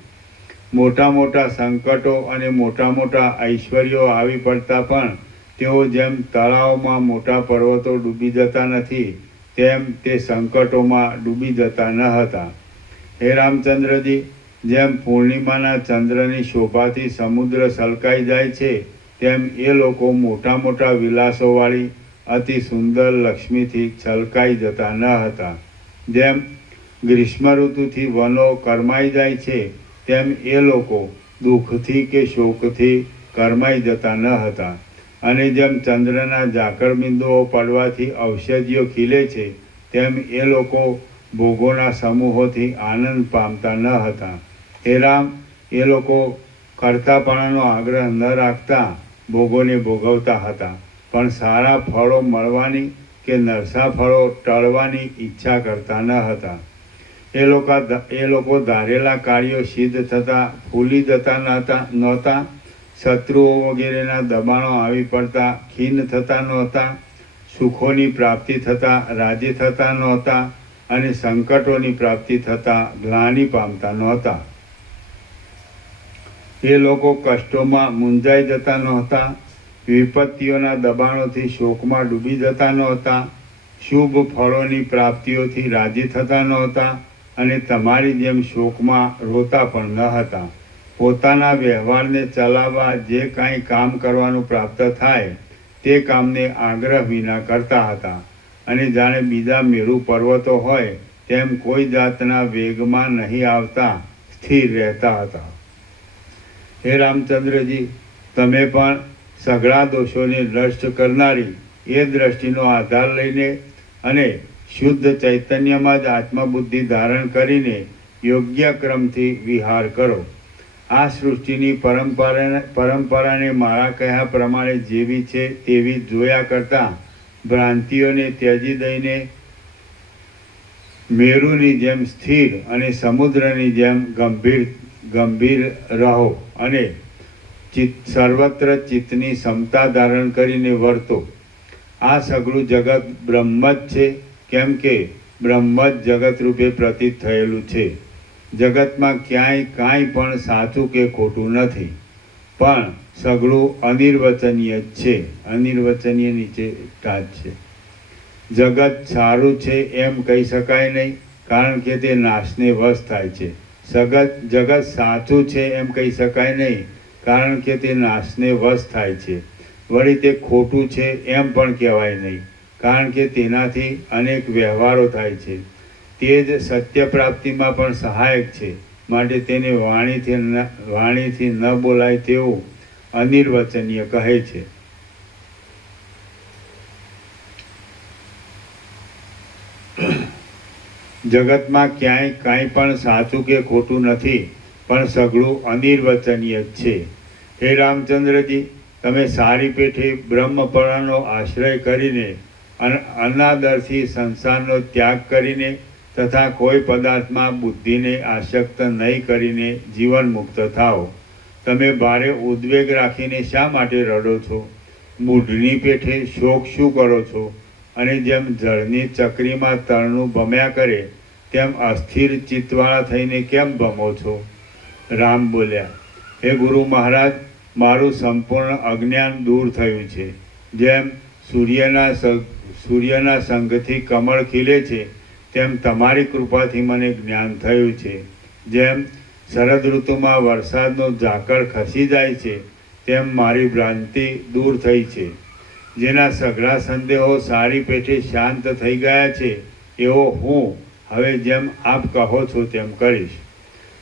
મોટા મોટા સંકટો અને મોટા મોટા ઐશ્વર્યો આવી પડતા પણ તેઓ જેમ તળાવમાં મોટા પર્વતો ડૂબી જતા નથી તેમ તે સંકટોમાં ડૂબી જતા ન હતા. હે રામચંદ્રજી, જેમ પૂર્ણિમાના ચંદ્રની શોભાથી સમુદ્ર સલકાઈ જાય છે તેમ એ લોકો મોટા મોટા વિલાસોવાળી અતિ સુંદર લક્ષ્મીથી છલકાઈ જતા ન હતા. જેમ ગ્રીષ્મ ઋતુથી વનો કરમાઈ જાય છે તેમ એ લોકો દુઃખથી કે શોકથી કરમાઈ જતા ન હતા. અને જેમ ચંદ્રના ઝાકળ પડવાથી ઔષધિઓ ખીલે છે તેમ એ લોકો ભોગોના સમૂહોથી આનંદ પામતા ન હતા. હે રામ, એ લોકો કરતાપણાનો આગ્રહ ન રાખતા ભોગોને ભોગવતા હતા, પણ સારા ફળો મળવાની કે નરસા ફળો ટળવાની ઈચ્છા કરતા ન હતા. એ લોકો ધારેલા કાર્યો સિદ્ધ થતાં ફૂલી જતા નહોતા, શત્રુઓ વગેરેના દબાણો આવી પડતા ખીન થતા નહોતા, સુખોની પ્રાપ્તિ થતાં રાજી થતા નહોતા અને સંકટોની પ્રાપ્તિ થતાં ગ્લાનિ પામતા નહોતા. એ લોકો કષ્ટોમાં મૂંઝાઈ જતા નહોતા, વિપત્તિઓના દબાણોથી શોકમાં ડૂબી જતા નહોતા, શુભ ફળોની પ્રાપ્તિઓથી રાજી થતા નહોતા અને તમારી જેમ શોકમાં રોતા પણ ન હતા. પોતાના વ્યવહારને ચલાવવા જે કાંઈ કામ કરવાનું પ્રાપ્ત થાય તે કામને આગ્રહ વિના કરતા હતા અને જાણે બીજા મેરુ પર્વતો હોય તેમ કોઈ જાતના વેગમાં નહીં આવતા સ્થિર રહેતા હતા. હે રામચંદ્રજી, તમે પણ સઘળા દોષોને નષ્ટ કરનારી એ દ્રષ્ટિનો આધાર લઈને અને શુદ્ધ ચૈતન્યમાં જ આત્મબુદ્ધિ ધારણ કરીને યોગ્ય ક્રમથી વિહાર કરો. આ સૃષ્ટિની પરંપરાને મારા કહ્યા પ્રમાણે જેવી છે તેવી જોયા કરતાં ભ્રાંતિઓને ત્યજી દઈને મેરુની જેમ સ્થિર અને સમુદ્રની જેમ ગંભીર રહો અને સર્વત્ર ચિત્તની ક્ષમતા ધારણ કરીને વર્તો. આ સઘળું જગત બ્રહ્મ જ છે, કેમ કે બ્રહ્મ જ જગત રૂપે પ્રતીત થયેલું છે. જગતમાં ક્યાંય કાંઈ પણ સાચું કે ખોટું નથી, પણ સઘળું અનિર્વચનીય જ છે. અનિર્વચનીય નીચે ટાચ છે. જગત સારું છે એમ કહી શકાય નહીં, કારણ કે તે નાશને વશ થાય છે. જગત સાચું છે એમ કહી શકાય નહીં, કારણ કે તે નાશને વશ થાય છે. વળી તે ખોટું છે એમ પણ કહેવાય નહીં, કારણ કે તેનાથી અનેક વ્યવહારો થાય છે. તે જ સત્ય પ્રાપ્તિમાં પણ સહાયક છે, માટે તેને વાણીથી ન બોલાય તેવું અનિર્વચનીય કહે છે. જગતમાં ક્યાંય કાંઈ પણ સાચું કે ખોટું નથી, પણ સઘળું અનિર્વચનીય જ છે. હે રામચંદ્રજી, તમે સારી પેઠે બ્રહ્મપરાનો આશ્રય કરીને અનાદરથી સંસારનો ત્યાગ કરીને તથા કોઈ પદાર્થમાં બુદ્ધિને આસક્ત નહીં કરીને જીવન મુક્ત થાઓ. તમે ભારે ઉદ્વેગ રાખીને શા માટે રડો છો? મૂઢની પેઠે શોક શું કરો છો? અને જેમ જળની ચકરીમાં તરણું ભમ્યા કરે તેમ અસ્થિર ચિત્તવાળા થઈને કેમ ભમો છો? રામ બોલ્યા, હે ગુરુ મહારાજ, મારું સંપૂર્ણ અજ્ઞાન દૂર થયું છે. જેમ સૂર્યના સંગથી કમળ ખીલે છે તેમ તમારી કૃપાથી મને જ્ઞાન થયું છે. જેમ શરદ ઋતુમાં વરસાદનો ઝાકળ ખસી જાય છે તેમ મારી ભ્રાંતિ દૂર થઈ છે. જેના સઘળા સંદેહો સારી પેઠે શાંત થઈ ગયા છે એવો હું હવે જેમ આપ કહો છો તેમ કરીશ.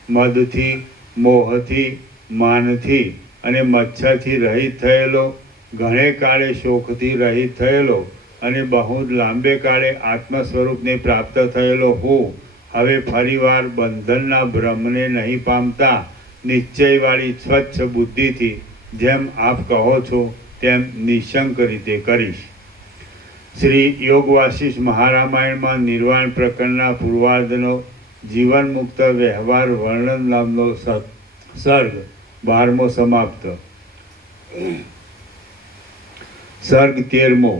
મદથી, મોહથી, માનથી અને મચ્છરથી રહિત થયેલો, ઘણે કાળે શોકથી રહિત થયેલો અને બહુ જ લાંબે કાળે આત્મ સ્વરૂપને પ્રાપ્ત થયેલો હું હવે ફરીવાર બંધનના ભ્રમને નહીં પામતા નિશ્ચયવાળી સ્વચ્છ બુદ્ધિથી જેમ આપ કહો છો તેમ નિશંક રીતે કરીશ. શ્રી યોગ વાસિષ્ઠ મહારામાયણમાં નિર્વાણ પ્રકરણના પૂર્વાર્ધનો જીવન મુક્ત વ્યવહાર વર્ણન નામનો સર્ગ 12મો સમાપ્ત. સર્ગ 13મો.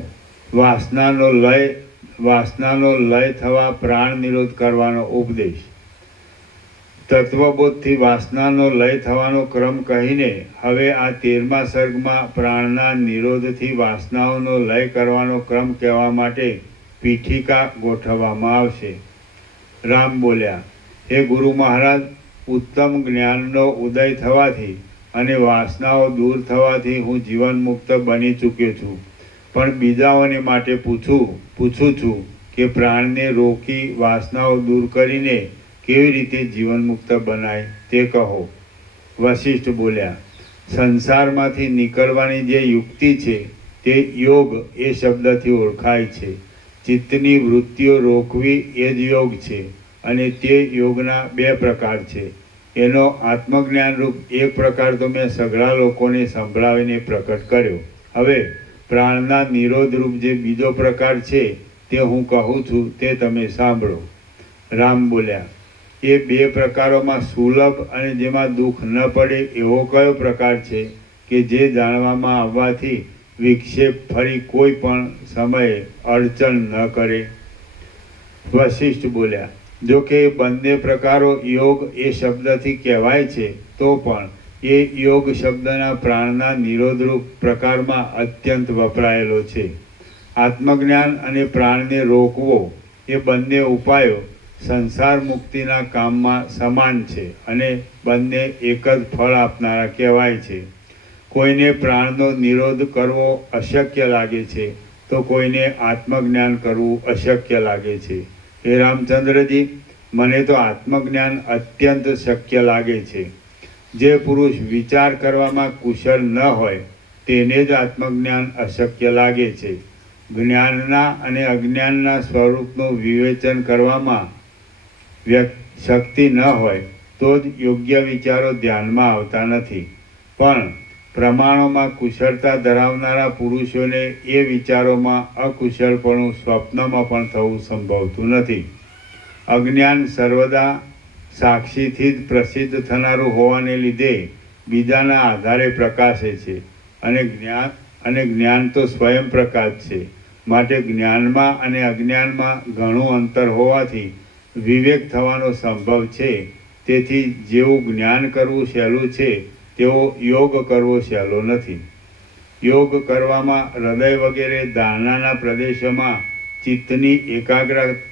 વાસનાનો લય થવા પ્રાણ નિરોધ કરવાનો ઉપદેશ. તત્વબોધથી વાસનાનો લય થવાનો ક્રમ કહીને હવે આ 13મા સર્ગમાં પ્રાણના નિરોધથી વાસનાઓનો લય કરવાનો ક્રમ કહેવા માટે પીઠિકા ગોઠવવામાં આવશે. રામ બોલ્યા, હે ગુરુ મહારાજ, ઉત્તમ જ્ઞાનનો ઉદય થવાથી અને વાસનાઓ દૂર થવાથી હું જીવન મુક્ત બની ચૂક્યો છું. પણ બીજાઓને માટે પૂછું છું કે પ્રાણને રોકી વાસનાઓ દૂર કરીને કેવી રીતે જીવન મુક્ત બનાય તે કહો. વશિષ્ઠ બોલ્યા, સંસારમાંથી નીકળવાની જે યુક્તિ છે તે યોગ એ શબ્દથી ઓળખાય છે. ચિત્તની વૃત્તિઓ રોકવી એ જ યોગ છે અને તે યોગના 2 પ્રકાર છે. એનો આત્મજ્ઞાન રૂપ એક પ્રકાર તો મેં સઘળા લોકોને સંભળાવીને પ્રકટ કર્યો. હવે પ્રાણના નિરોધ રૂપ જે બીજો પ્રકાર છે તે હું કહું છું તે તમે સાંભળો. રામ બોલ્યા, એ 2 પ્રકારોમાં સુલભ અને જેમાં દુઃખ ન પડે એવો કયો પ્રકાર છે કે જે જાણવામાં આવવાથી વિક્ષેપ ફરી કોઈ પણ સમયે અડચણ ન કરે? વશિષ્ઠ બોલ્યા, જો કે બંને પ્રકારો યોગ એ શબ્દથી કહેવાય છે તો પણ એ યોગ શબ્દના પ્રાણના નિરોધરૂપ પ્રકારમાં અત્યંત વપરાયેલો છે. આત્મજ્ઞાન અને પ્રાણને રોકવો એ બંને ઉપાયો સંસાર મુક્તિના કામમાં સમાન છે અને બંને એક જ ફળ આપનારા કહેવાય છે. કોઈને પ્રાણનો નિરોધ કરવો અશક્ય લાગે છે તો કોઈને આત્મજ્ઞાન કરવું અશક્ય લાગે છે. હે રામચંદ્રજી, મને તો આત્મજ્ઞાન અત્યંત શક્ય લાગે છે. જે પુરુષ વિચાર કરવામાં કુશળ ન હોય તેને જ આત્મજ્ઞાન અશક્ય લાગે છે. જ્ઞાનના અને અજ્ઞાનના સ્વરૂપનું વિવેચન કરવામાં શક્તિ ન હોય તો જ યોગ્ય વિચારો ધ્યાનમાં આવતા નથી. પણ પ્રમાણોમાં કુશળતા ધરાવનારા પુરુષોને એ વિચારોમાં અકુશળપણું સ્વપ્નમાં પણ થવું સંભવતું નથી. અજ્ઞાન સર્વદા સાક્ષીથી જ પ્રસિદ્ધ થનારું હોવાને લીધે બીજાના આધારે પ્રકાશે છે અને જ્ઞાન તો સ્વયં પ્રકાશ છે. માટે જ્ઞાનમાં અને અજ્ઞાનમાં ઘણું અંતર હોવાથી વિવેક થવાનો સંભવ છે. તેથી જેવું જ્ઞાન કરવું સહેલું છે તેવો યોગ કરવો સહેલો નથી. યોગ કરવામાં હૃદય વગેરે ધારણાના પ્રદેશોમાં ચિત્તની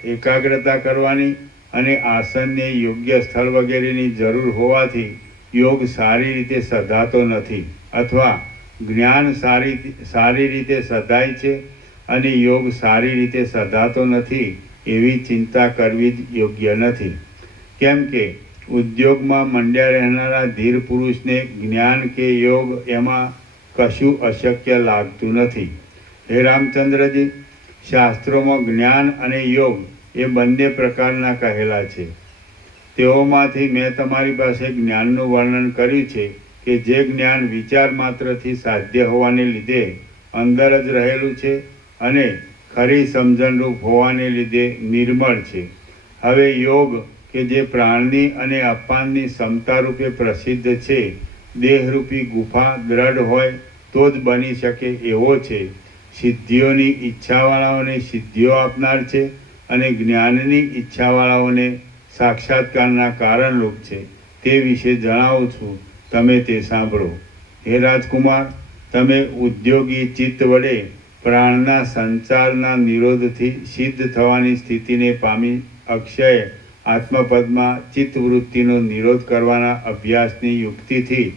એકાગ્રતા કરવાની અને આસનને યોગ્ય સ્થળ વગેરેની જરૂર હોવાથી યોગ સારી રીતે સધાતો નથી, અથવા જ્ઞાન સારી રીતે સધાય છે અને યોગ સારી રીતે સધાતો નથી એવી ચિંતા કરવી જ યોગ્ય નથી. કેમ કે ઉદ્યોગમાં મંડ્યા રહેનારા ધીર પુરુષને જ્ઞાન કે યોગ એમાં કશું અશક્ય લાગતું નથી. હે રામચંદ્રજી, શાસ્ત્રોમાં જ્ઞાન અને યોગ એ બંને પ્રકારના કહેલા છે. તેઓમાંથી મેં તમારી પાસે જ્ઞાનનું વર્ણન કર્યું છે કે જે જ્ઞાન વિચાર માત્રથી સાધ્ય હોવાને લીધે અંદર જ રહેલું છે અને ખરી સમજણરૂપ હોવાને લીધે નિર્મળ છે. હવે યોગ કે જે પ્રાણની અને અપાનની ક્ષમતા રૂપે પ્રસિદ્ધ છે, દેહરૂપી ગુફા દ્રઢ હોય તો જ બની શકે એવો છે. સિદ્ધિઓની ઈચ્છાવાળાઓને સિદ્ધિઓ આપનાર છે અને જ્ઞાનની ઈચ્છાવાળાઓને સાક્ષાત્કારના કારણરૂપ છે. તે વિશે જણાવું છું, તમે તે સાંભળો. હે રાજકુમાર, તમે ઉદ્યોગી ચિત્ત વડે પ્રાણના સંચારના નિરોધથી સિદ્ધ થવાની સ્થિતિને પામી અક્ષય આત્મપદમાં ચિત્તવૃત્તિનો નિરોધ કરવાના અભ્યાસની યુક્તિથી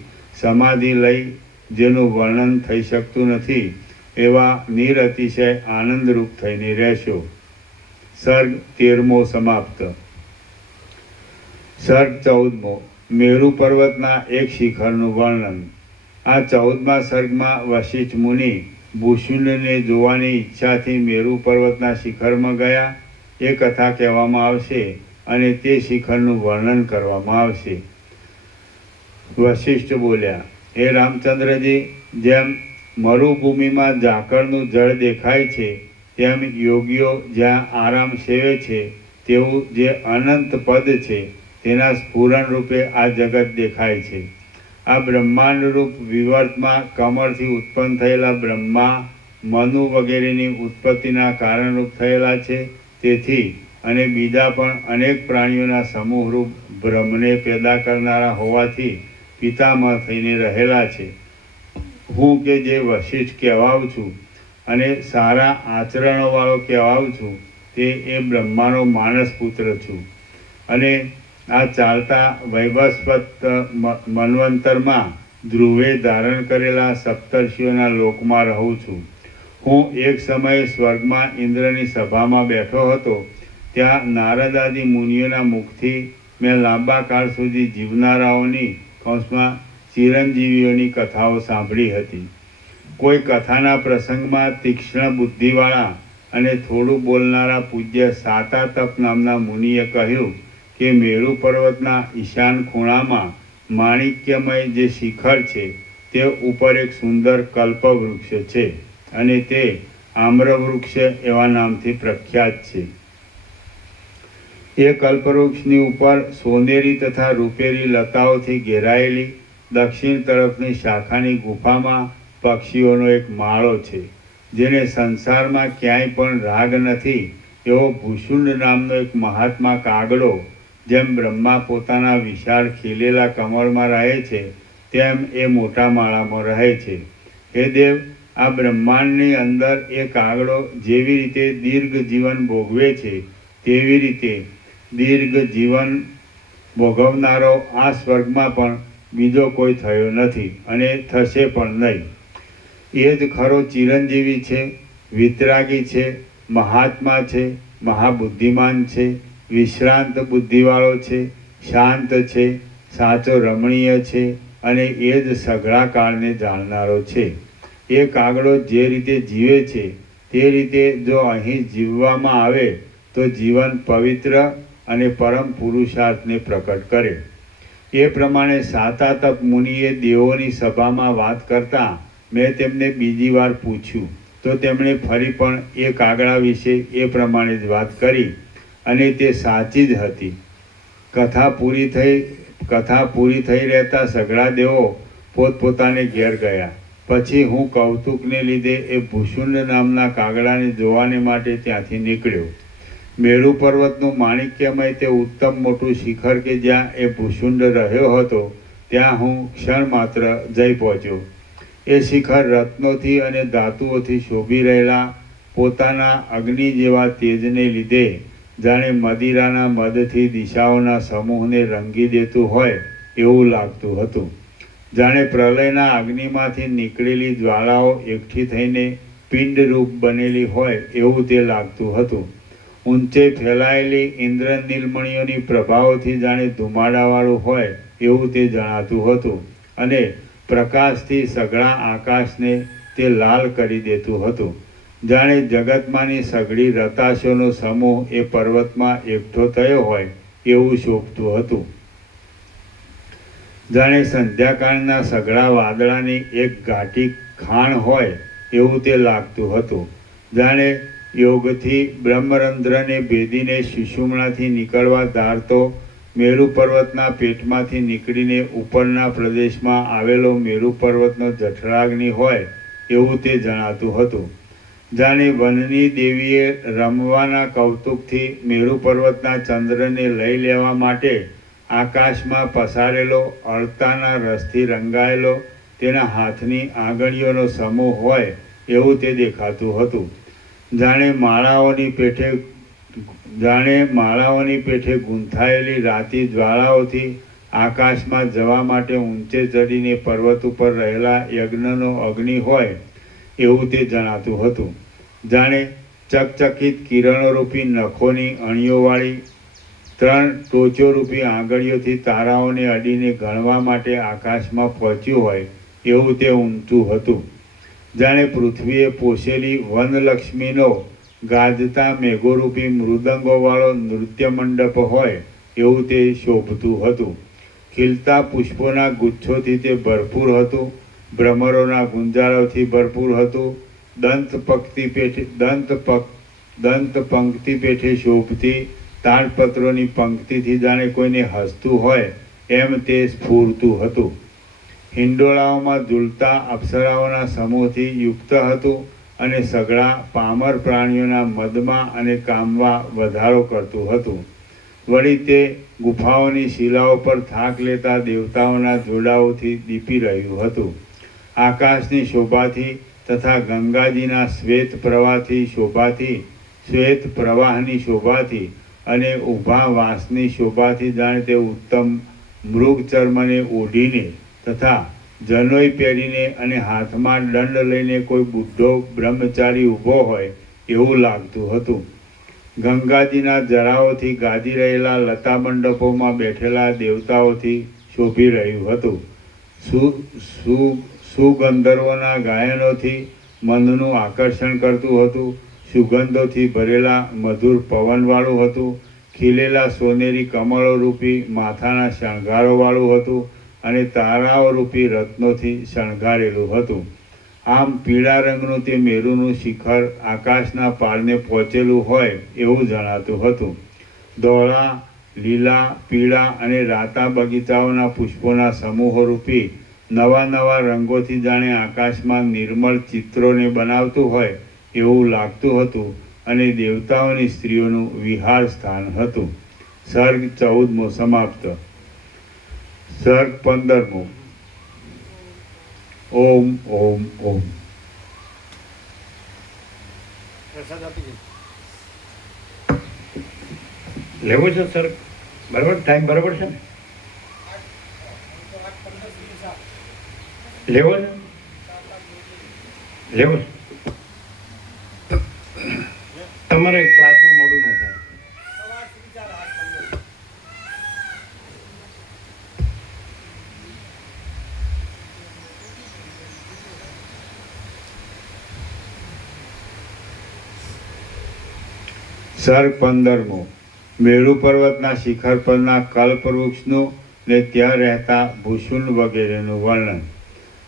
સમાધિ લઈ જેનું વર્ણન થઈ શકતું નથી એવા નિરતિશય આનંદરૂપ થઈને રહેશો. સર્ગ 13મો સમાપ્ત. સર્ગ 14મો મેરુ પર્વતના એક શિખરનું વર્ણન. આ 14મા સર્ગમાં વશિષ્ઠ મુનિ ભૂષુંડને જોવાની ઈચ્છાથી મેરુ પર્વતના શિખરમાં ગયા એ કથા કહેવામાં આવશે અને તે શિખરનું વર્ણન કરવામાં આવશે. વશિષ્ઠ બોલ્યા, હે રામચંદ્રજી, જેમ મરુભૂમિમાં ઝાકળનું જળ દેખાય છે તેમ યોગીઓ જ્યાં આરામ સેવે છે તેવું જે અનંત પદ છે તેના સ્ફુરણ રૂપે આ જગત દેખાય છે. આ બ્રહ્માંડરૂપ વિવર્તમાં કમળથી ઉત્પન્ન થયેલા બ્રહ્મા, મનુ વગેરેની ઉત્પત્તિના કારણરૂપ થયેલા છે. તેથી અને બીજા પણ અનેક પ્રાણીઓના સમૂહરૂપ બ્રહ્મને પેદા કરનારા હોવાથી પિતામહ થઈને રહેલા છે. હું કે જે વશિષ્ઠ કહેવાઉં છું અને સારા આચરણોવાળો કહેવાઉં છું તે એ બ્રહ્માનો માનસ પુત્ર છું અને આ ચાલતા વૈવસ્વત મન્વંતરમાં ધ્રુવે ધારણ કરેલા સપ્તર્ષિઓના લોકમાં રહું છું. હું એક સમયે સ્વર્ગમાં ઇન્દ્રની સભામાં બેઠો હતો. ત્યાં નારદાદી મુનિઓના મુખથી મેં લાંબા કાળ સુધી જીવનારાઓની કૌંસમાં ચિરંજીવીઓની કથાઓ સાંભળી હતી. કોઈ કથાના પ્રસંગમાં તીક્ષ્ણ બુદ્ધિવાળા અને થોડું બોલનારા પૂજ્ય સાતાતપ નામના મુનિએ કહ્યું કે મેરુ પર્વતના ઈશાન ખૂણામાં માણિક્યમય જે શિખર છે તે ઉપર એક સુંદર કલ્પવૃક્ષ છે અને તે આમ્રવૃક્ષ એવા નામથી પ્રખ્યાત છે. એ કલ્પવૃક્ષની ઉપર સોનેરી તથા રૂપેરી લતાઓથી ઘેરાયેલી દક્ષિણ તરફની શાખાની ગુફામાં પક્ષીઓનો એક માળો છે. જેને સંસારમાં ક્યાંય પણ રાગ નથી એવો ભૂષુંડ નામનો એક મહાત્મા કાગડો જેમ બ્રહ્મા પોતાના વિશાળ ખીલેલા કમળમાં રહે છે તેમ એ મોટા માળામાં રહે છે. હે દેવ, આ બ્રહ્માંડની અંદર એ કાગડો જેવી રીતે દીર્ઘ જીવન ભોગવે છે તેવી રીતે દીર્ઘ જીવન ભોગવનારો આ સ્વર્ગમાં પણ બીજો કોઈ થયો નથી અને થશે પણ નહીં. એ જ ખરો ચિરંજીવી છે, વિતરાગી છે, મહાત્મા છે, મહાબુદ્ધિમાન છે, વિશ્રાંત બુદ્ધિવાળો છે, શાંત છે, સાચો રમણીય છે અને એ જ સઘળા કાળને જાણનારો છે. એ કાગડો જે રીતે જીવે છે તે રીતે જો અહીં જીવવામાં આવે તો જીવન પવિત્ર અને પરમ પુરુષાર્થને પ્રકટ કરે. એ પ્રમાણે સાતાતપ મુનિએ દેવોની સભામાં વાત કરતાં મેં તેમને બીજી વાર પૂછ્યું તો તેમણે ફરી પણ એ કાગડા વિશે એ પ્રમાણે જ વાત કરી અને તે સાચી જ હતી. કથા પૂરી થઈ રહેતા સઘળા દેવો પોતપોતાને ઘેર ગયા. પછી હું કૌતુકને લીધે એ ભૂષુંડ નામના કાગડાને જોવાને માટે ત્યાંથી નીકળ્યો. મેરુ પર્વતનું માણિક્યમય તે ઉત્તમ મોટું શિખર કે જ્યાં એ ભૂષુંડ રહ્યો હતો ત્યાં હું ક્ષણ માત્ર જઈ પહોંચ્યો. એ શિખર રત્નોથી અને ધાતુઓથી શોભી રહેલા પોતાના અગ્નિ જેવા તેજને લીધે જાણે મદિરાના મદથી દિશાઓના સમૂહને રંગી દેતું હોય એવું લાગતું હતું. જાણે પ્રલયના અગ્નિમાંથી નીકળેલી જ્વાળાઓ એકઠી થઈને પિંડરૂપ બનેલી હોય એવું તે લાગતું હતું. ઊંચે ફેલાયેલી ઇન્દ્રનીલમણીઓની પ્રભાવોથી જાણે ધુમાડાવાળું હોય એવું તે જણાતું હતું અને પ્રકાશથી સઘળા આકાશને તે લાલ કરી દેતું હતું. જાણે જગતમાંની સઘળી રતાશોનો સમૂહ એ પર્વતમાં એકઠો થયો હોય એવું શોભતું હતું. જાણે સંધ્યાકાળના સઘળા વાદળાની એક ઘાટી ખાણ હોય એવું તે લાગતું હતું. જાણે યોગથી બ્રહ્મરંધ્રને ભેદીને સુષુમ્નાથી નીકળવા ધારતો મેરુ પર્વતના પેટમાંથી નીકળીને ઉપરના પ્રદેશમાં આવેલો મેરુ પર્વતનો જઠરાગ્નિ હોય એવું તે જણાતું હતું. જાણે વનની દેવીએ રમવાના કૌતુકથી મેરુ પર્વતના ચંદ્રને લઈ લેવા માટે આકાશમાં પસારેલો અળતાના રસથી રંગાયેલો તેના હાથની આંગળીઓનો સમૂહ હોય એવું તે દેખાતું હતું. જાણે માળાઓની પેઠે ગૂંથાયેલી રાતી જ્વાળાઓથી આકાશમાં જવા માટે ઊંચે ચડીને પર્વત ઉપર રહેલા યજ્ઞનો અગ્નિ હોય એવું તે જણાતું હતું. જાણે ચકચકિત કિરણોરૂપી નખોની અણીઓવાળી 3 ટોચોરૂપી આંગળીઓથી તારાઓને અડીને ગણવા માટે આકાશમાં પહોંચ્યું હોય એવું તે ઊંચું હતું. જાણે પૃથ્વીએ પોષેલી વનલક્ષ્મીનો ગાજતા મેઘોરૂપી મૃદંગોવાળો નૃત્ય મંડપ હોય એવું તે શોભતું હતું. ખીલતા પુષ્પોના ગુચ્છોથી તે ભરપૂર હતું. ભ્રમરોના ગુંજારોથી ભરપૂર હતું. દંત પંક્તિ પેઠે શોભતી તાડપત્રોની પંક્તિથી જાણે કોઈને હસતું હોય એમ તે સ્ફૂરતું હતું. હિંડોળાઓમાં ઝૂલતા અપ્સરાઓના સમૂહથી યુક્ત હતું અને સઘળા પામર પ્રાણીઓના મદમાં અને કામમાં વધારો કરતું હતું. વળી તે ગુફાઓની શિલાઓ પર થાક લેતા દેવતાઓના જોડાઓથી દીપી રહ્યું હતું. આકાશની શોભાથી તથા ગંગાજીના શ્વેત પ્રવાહની શોભાથી અને ઊભા વાંસની શોભાથી જાણે તે ઉત્તમ મૃગ ચર્મને ઓઢીને તથા જનોઈ પહેરીને અને હાથમાં દંડ લઈને કોઈ બુઢો બ્રહ્મચારી ઊભો હોય એવું લાગતું હતું. ગંગાજીના જરાઓથી ગાજી રહેલા લતા મંડપોમાં બેઠેલા દેવતાઓથી શોભી રહ્યું હતું. સુગંધર્વોના ગાયનોથી મનનું આકર્ષણ કરતું હતું. સુગંધોથી ભરેલા મધુર પવનવાળું હતું. ખીલેલા સોનેરી કમળોરૂપી માથાના શણગારોવાળું હતું અને તારાઓરૂપી રત્નોથી શણગારેલું હતું. આમ પીળા રંગનું તે મેરુનું શિખર આકાશના પારને પહોંચેલું હોય એવું જણાતું હતું. ધોળા, લીલા, પીળા અને રાતા બગીચાઓના પુષ્પોના સમૂહોરૂપી નવા નવા રંગોથી જાણે આકાશમાં નિર્મળ ચિત્રોને બનાવતું હોય એવું લાગતું હતું અને દેવતાઓની સ્ત્રીઓનું વિહાર સ્થાન હતું. સર્ગ 14મો સમાપ્ત. સર્ગ 15મો. ઓમ ઓમ ઓમ. પ્રસાદ આપી દે. લેવો છે સર? બરાબર ટાઈમ બરાબર છે ને? લેવો છે? લેવો છે? તમારે ક્લાસમાં મોડું ન થાય. સર્ગ 15મો. મેરુ પર્વતના શિખર પરના કલ્પવૃક્ષનું ને ત્યાં રહેતા ભૂષુંડ વગેરેનું વર્ણન.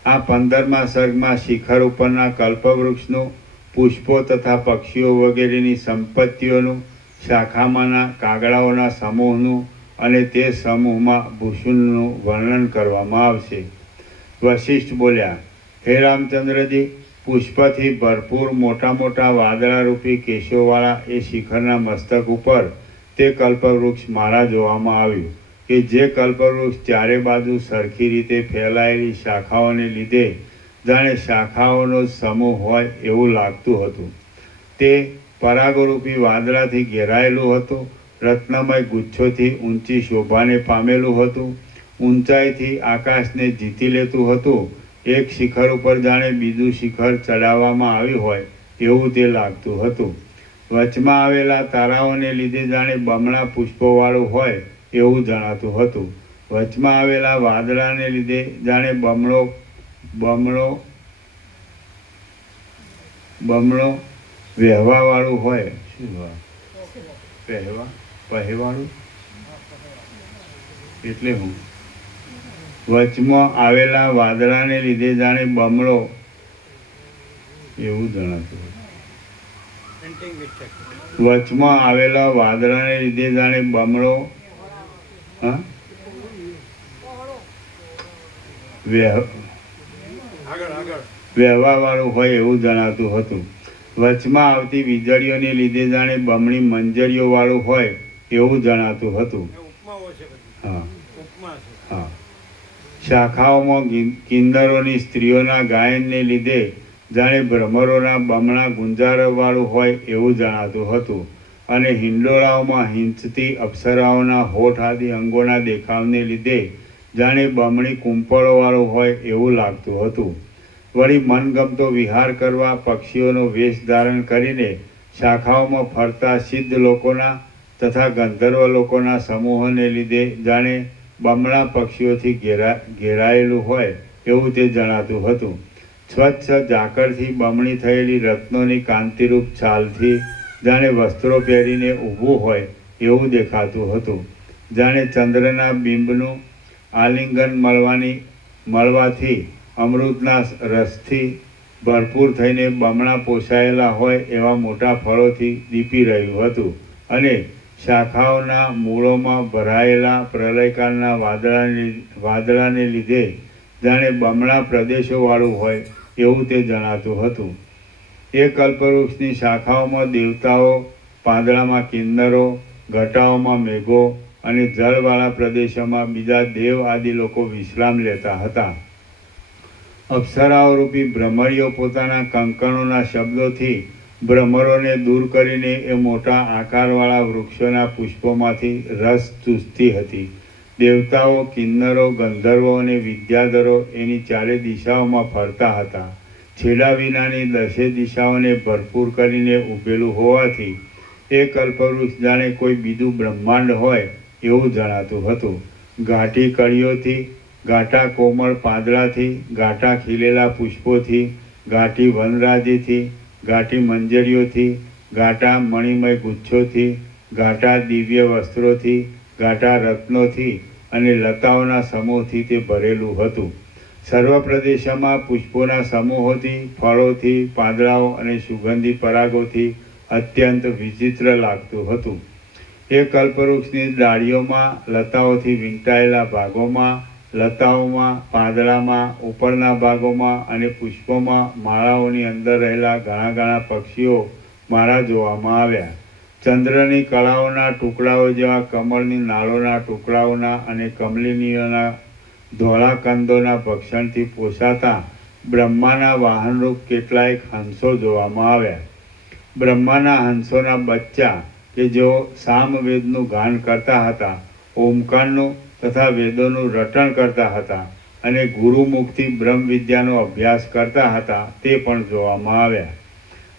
આ 15મા સર્ગમાં શિખર ઉપરના કલ્પવૃક્ષનું, પુષ્પો તથા પક્ષીઓ વગેરેની સંપત્તિઓનું, શાખામાંના કાગડાઓના સમૂહનું અને તે સમૂહમાં ભૂષુંડનું વર્ણન કરવામાં આવશે. વશિષ્ઠ બોલ્યા, હે રામચંદ્રજી, પુષ્પથી ભરપૂર મોટા મોટા વાદળારૂપી કેશોવાળા એ શિખરના મસ્તક ઉપર તે કલ્પવૃક્ષ મારા જોવામાં આવ્યું કે જે કલ્પવૃક્ષ ચારે બાજુ સરખી રીતે ફેલાયેલી શાખાઓને લીધે જાણે શાખાઓનો સમૂહ હોય એવું લાગતું હતું. તે પરાગરૂપી વાદળાથી ઘેરાયેલું હતું. રત્નમય ગુચ્છોથી ઊંચી શોભાને પામેલું હતું. ઊંચાઈથી આકાશને જીતી લેતું હતું. એક શિખર ઉપર જાણે બીજું શિખર ચડાવવામાં આવ્યું હોય એવું તે લાગતું હતું. વચમાં આવેલા તારાઓને લીધે જાણે બમણા પુષ્પોવાળું હોય એવું જણાતું હતું. વચમાં આવેલા વાદળાને લીધે જાણે બમણો વહેવાવાળું હોય, શું પહેવાળું એટલે હું વચમાં આવેલા વાદળાને લીધે જાણે બમણો એવું જણાતું હતું. Printing mistake. વચમાં આવેલા વાદળાને લીધે જાણે બમણો હા આગળ વહેવાવાળું હોય એવું જણાતું હતું. વચમાં આવતી વીજળીઓને લીધે જાણે બમણી મંજરીઓવાળું હોય એવું જણાતું હતું. એ ઉપમાઓ છે બધી. હા ઉપમા છે. હા શાખાઓમાં કિન્નરોની સ્ત્રીઓના ગાયનને લીધે જાણે ભ્રમરોના બમણા ગુંજારવાળું હોય એવું જણાતું હતું. અને હિંડોળાઓમાં હિંચતી અપ્સરાઓના હોઠ આદિ અંગોના દેખાવને લીધે જાણે બમણી કુંપળોવાળું હોય એવું લાગતું હતું. વળી મનગમતો વિહાર કરવા પક્ષીઓનો વેશ ધારણ કરીને શાખાઓમાં ફરતા સિદ્ધ લોકોના તથા ગંધર્વ લોકોના સમૂહોને લીધે જાણે બમણા પક્ષીઓથી ઘેરાયેલું હોય એવું તે જણાતું હતું. સ્વચ્છ ઝાકળથી બમણી થયેલી રત્નોની કાંતિરૂપ છાલથી જાણે વસ્ત્રો પહેરીને ઊભું હોય એવું દેખાતું હતું. જાણે ચંદ્રના બિંબનું આલિંગન મળવાથી અમૃતના રસથી ભરપૂર થઈને બમણા પોષાયેલા હોય એવા મોટા ફળોથી દીપી રહ્યું હતું. અને શાખાઓના મૂળોમાં ભરાયેલા પ્રલયકાળના વાદળાને લીધે જાણે બમણા પ્રદેશોવાળું હોય એવું તે જણાતું હતું. એ કલ્પવૃક્ષની શાખાઓમાં દેવતાઓ, પાંદડામાં કિન્નરો, ઘટાઓમાં મેઘો અને જળવાળા પ્રદેશોમાં બીજા દેવ આદિ લોકો વિશ્રામ લેતા હતા. અપ્સરાઓ રૂપી ભ્રમરીઓ પોતાના કંકણોના શબ્દોથી ભ્રમરોને દૂર કરીને એ મોટા આકારવાળા વૃક્ષોના પુષ્પોમાંથી રસ ચૂસતી હતી. દેવતાઓ, કિન્નરો, ગંધર્વો અને વિદ્યાધરો એની ચારે દિશાઓમાં ફરતા હતા. છેડા વિનાની 10 દિશાઓને ભરપૂર કરીને ઊભેલું હોવાથી એ કલ્પવૃક્ષ જાણે કોઈ બીજું બ્રહ્માંડ હોય એવું જણાતું હતું. ઘાટી કળીઓથી, ઘાટા કોમળ પાંદડાથી, ઘાટા ખીલેલા પુષ્પોથી, ઘાટી વનરાજીથી, ઘાટી મંજરીઓથી, ઘાટા મણિમય ગુચ્છોથી, ઘાટા દિવ્ય વસ્ત્રોથી, ઘાટા રત્નોથી અને લતાઓના સમૂહથી તે ભરેલું હતું. સર્વ પ્રદેશોમાં પુષ્પોના સમૂહોથી, ફળોથી, પાંદડાઓ અને સુગંધી પરાગોથી અત્યંત વિચિત્ર લાગતું હતું. એ કલ્પવૃક્ષની ડાળીઓમાં, લતાઓથી વીંટાયેલા ભાગોમાં, લતાઓમાં, પાંદડામાં, ઉપરના ભાગોમાં અને પુષ્પોમાં માળાઓની અંદર રહેલા ઘણા ઘણા પક્ષીઓ મારા જોવામાં આવ્યા. ચંદ્રની કળાઓના ટુકડાઓ જેવા કમળની નાળોના ટુકડાઓના અને કમલિનીઓના ધોળા કંદોના ભક્ષણથી પોષાતા બ્રહ્માના વાહનરૂપ કેટલાયક હંસો જોવામાં આવ્યા. બ્રહ્માના હંસોના બચ્ચા કે જેઓ સામવેદનું ગાન કરતા હતા, ઓમકારનું તથા વેદોનું રટણ કરતા હતા અને ગુરુમુખથી બ્રહ્મ વિદ્યાનો અભ્યાસ કરતા હતા તે પણ જોવામાં આવ્યા.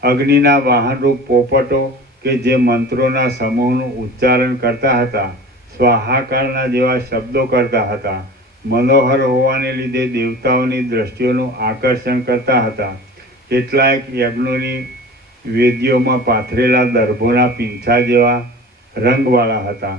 અગ્નિના વાહનરૂપ પોપટો કે જે મંત્રોના સમૂહનું ઉચ્ચારણ કરતા હતા, સ્વાહાકાળના જેવા શબ્દો કરતા હતા, મનોહર હોવાને લીધે દેવતાઓની દ્રષ્ટિઓનું આકર્ષણ કરતા હતા. કેટલાયક યજ્ઞોની વેદીઓમાં પાથરેલા દર્ભોના પીંછા જેવા રંગવાળા હતા.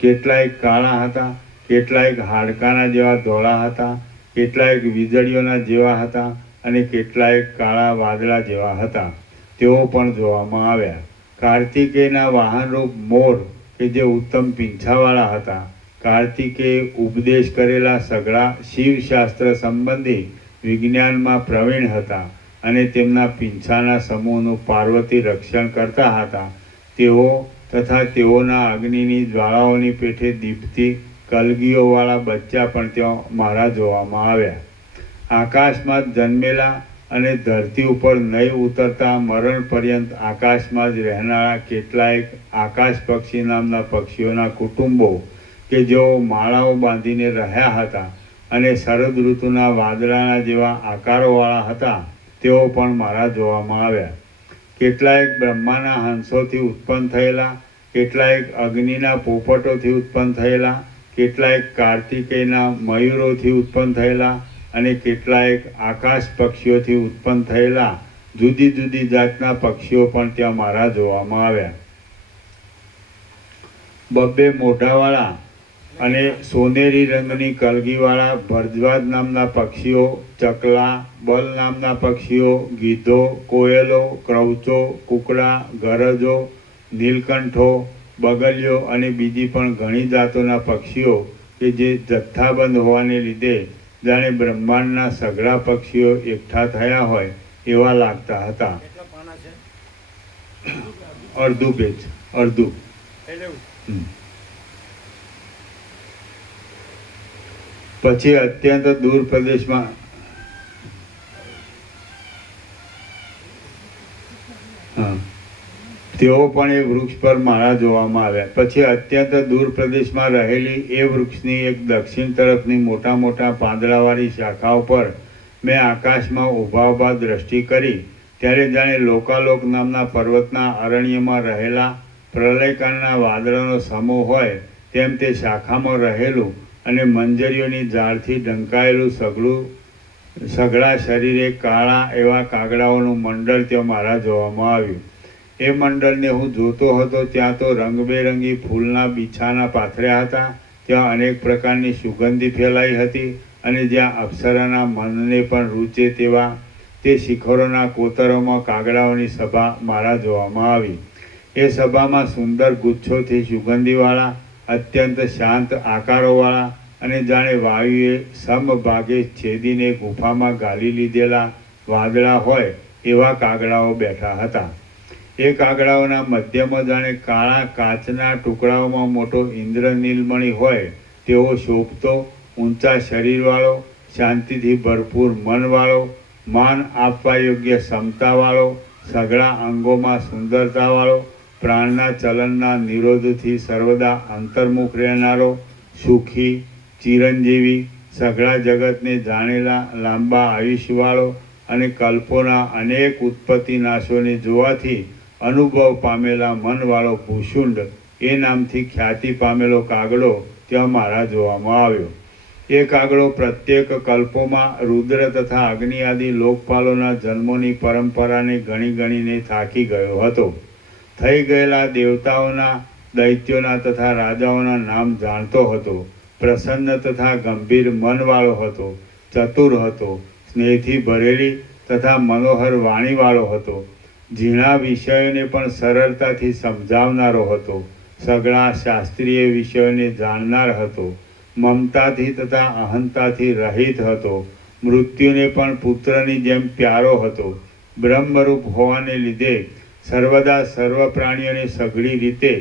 કેટલાયક કાળા હતા, કેટલાયક હાડકાના જેવા ધોળા હતા, કેટલાયક વીજળીઓના જેવા હતા અને કેટલાયક કાળા વાદળા જેવા હતા. તેઓ પણ જોવામાં આવ્યા. કાર્તિકેયના વાહનરૂપ મોર કે જે ઉત્તમ પીંછાવાળા હતા. કાર્તિકેય ઉપદેશ કરેલા સઘળા શિવશાસ્ત્ર સંબંધી વિજ્ઞાનમાં પ્રવીણ હતા અને તેમના પીંછાના સમૂહનું પાર્વતી રક્ષણ કરતા હતા. તેઓ તથા તેઓના અગ્નિની જ્વાળાઓની પેઠે દીપતી કલગીઓવાળા બચ્ચા પણ ત્યાં મારા જોવામાં આવ્યા. આકાશમાં જ જન્મેલા અને ધરતી ઉપર નહીં ઉતરતા મરણ પર્યંત આકાશમાં જ રહેનારા કેટલાયક આકાશ પક્ષી નામના પક્ષીઓના કુટુંબો કે જેઓ માળાઓ બાંધીને રહ્યા હતા અને શરદ ઋતુના વાદળાના જેવા આકારોવાળા હતા, તેઓ પણ મારા જોવામાં આવ્યા. કેટલાયક બ્રહ્માના હંસોથી ઉત્પન્ન થયેલા, કેટલાયક અગ્નિના પોપટોથી ઉત્પન્ન થયેલા, કેટલાયક કાર્તિકેયના મયુરોથી ઉત્પન્ન થયેલા અને કેટલાયક આકાશ પક્ષીઓથી ઉત્પન્ન થયેલા જુદી જુદી જાતના પક્ષીઓ પણ ત્યાં મારા જોવામાં આવ્યા. બબ્બે મોઢાવાળા અને સોનેરી રંગની કલગીવાળા ભરદ્વાજ નામના પક્ષીઓ, ચકલા, બલ નામના પક્ષીઓ, ગીધો, કોયલો, ક્રવચો, કુકડા, ગરજો, નીલકંઠો, બગલીઓ અને બીજી પણ ઘણી જાતોના પક્ષીઓ કે જે જથ્થાબંધ હોવાને લીધે જાણે બ્રહ્માંડના સઘળા પક્ષીઓ એકઠા થયા હોય એવા લાગતા હતા. કેટલા પાના છે? અડધું પેજ, અડધું. એટલે એવું. પછી અત્યંત દૂર પ્રદેશમાં તેઓ પણ એ વૃક્ષ પર મારા જોવામાં આવ્યા. પછી અત્યંત દૂર પ્રદેશમાં રહેલી એ વૃક્ષની એક દક્ષિણ તરફની મોટા મોટા પાંદડાવાળી શાખાઓ પર મેં આકાશમાં ઊભા ઊભા દ્રષ્ટિ કરી ત્યારે જાણે લોકાલોક નામના પર્વતના અરણ્યમાં રહેલા પ્રલયકાળના વાદળોનો સમૂહ હોય તેમ તે શાખામાં રહેલું અને મંજરીઓની ઝાડથી ઢંકાયેલું સઘળા શરીરે કાળા એવા કાગડાઓનું મંડળ ત્યાં મારા જોવામાં આવ્યું. એ મંડળને હું જોતો હતો ત્યાં તો રંગબેરંગી ફૂલના બીછાના પાથર્યા હતા, ત્યાં અનેક પ્રકારની સુગંધી ફેલાઈ હતી અને જ્યાં અપ્સરાના મનને પણ રૂચે તેવા તે શિખરોના કોતરોમાં કાગડાઓની સભા મારા જોવામાં આવી. એ સભામાં સુંદર ગુચ્છોથી સુગંધીવાળા, અત્યંત શાંત આકારોવાળા અને જાણે વાયુએ સમભાગે છેદીને ગુફામાં ગાલી લીધેલા વાદળા હોય એવા કાગડાઓ બેઠા હતા. એ કાગડાઓના મધ્યમાં જાણે કાળા કાચના ટુકડાઓમાં મોટો ઇન્દ્રનીલમણિ હોય તેવો શોભતો, ઊંચા શરીરવાળો, શાંતિથી ભરપૂર મનવાળો, માન આપવા યોગ્ય ક્ષમતાવાળો, સઘળા અંગોમાં સુંદરતાવાળો, પ્રાણના ચલનના નિરોધથી સર્વદા અંતર્મુખ રહેનારો, સુખી, ચિરંજીવી, સઘળા જગતને જાણેલા લાંબા આયુષ્યવાળો અને કલ્પોના અનેક ઉત્પત્તિ નાશોને જોવાથી અનુભવ પામેલા મનવાળો ભૂષુંડ એ નામથી ખ્યાતિ પામેલો કાગડો ત્યાં મારા જોવામાં આવ્યો. એ કાગડો પ્રત્યેક કલ્પોમાં રુદ્ર તથા અગ્નિ આદિ લોકપાલોના જન્મોની પરંપરાને ગણી ગણીને થાકી ગયો હતો. થઈ ગયેલા દેવતાઓના, દૈત્યોના તથા રાજાઓના નામ જાણતો હતો. પ્રસન્ન તથા ગંભીર મનવાળો હતો, ચતુર હતો, સ્નેહથી ભરેલી તથા મનોહર વાણીવાળો હતો, ઝીણા વિષયોને પણ સરળતાથી સમજાવનારો હતો, સઘળા શાસ્ત્રીય વિષયોને જાણનાર હતો, મમતાથી તથા અહંતાથી રહિત હતો, મૃત્યુને પણ પુત્રની જેમ પ્યારો હતો, બ્રહ્મરૂપ હોવાને લીધે સર્વદા સર્વ પ્રાણીઓને સઘળી રીતે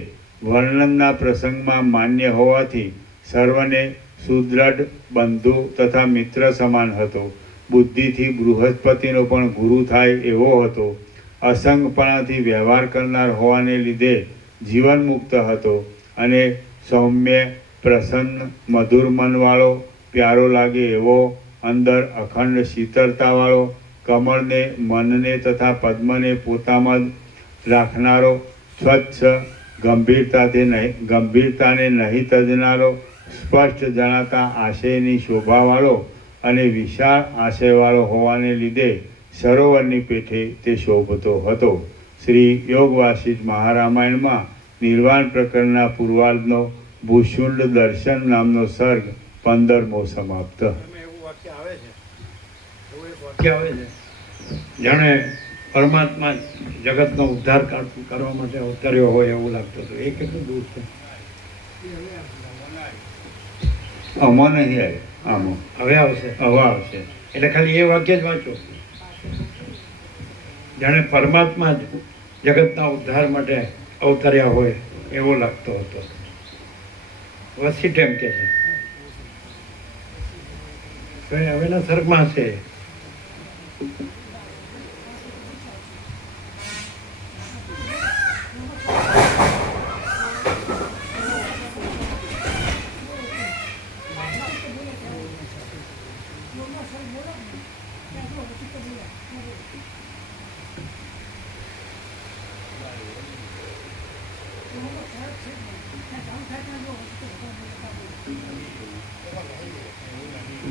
વર્ણનના પ્રસંગમાં માન્ય હોવાથી સર્વને સુદૃઢ બંધુ તથા મિત્ર સમાન હતો. બુદ્ધિથી બૃહસ્પતિનો પણ ગુરુ થાય એવો હતો. અસંગપણાથી વ્યવહાર કરનાર હોવાને લીધે જીવન મુક્ત હતો અને સૌમ્ય, પ્રસન્ન, મધુર મનવાળો, પ્યારો લાગે એવો, અંદર અખંડ શીતળતાવાળો, કમળને, મનને તથા પદ્મને પોતામાં જ રાખનારો, સ્વચ્છ, ગંભીરતાને નહીં તજનારો, સ્પષ્ટ જણાતા આશયની શોભાવાળો અને વિશાળ આશયવાળો હોવાને લીધે સરોવરની પેઠે તે શોભતો હતો. શ્રી યોગ વાસિષ્ઠ મહારામાયણમાં નિર્વાણ પ્રકરણના પૂર્વાર્ધનો ભૂષુંડ દર્શન નામનો સર્ગ 15મો સમાપ્ત. એમાં એવું વાક્ય આવે છે, એવું એક વાક્ય વાક્ય આવે છે જાણે પરમાત્મા જગતનો ઉદ્ધાર કરવા માટે અવતર્યો હોય એવું લાગતું હતું. એ કેટલું દૂર છે? આમાં નહીં આવે, આમાં હવે આવશે. હવે આવશે. એટલે ખાલી એ વાક્ય જ વાંચો. જાણે પરમાત્મા જ જગતના ઉદ્ધાર માટે અવતર્યા હોય એવો લાગતો હતો. વસીટ એમ કે છે. તો એ હવેના સર્ગમાં છે.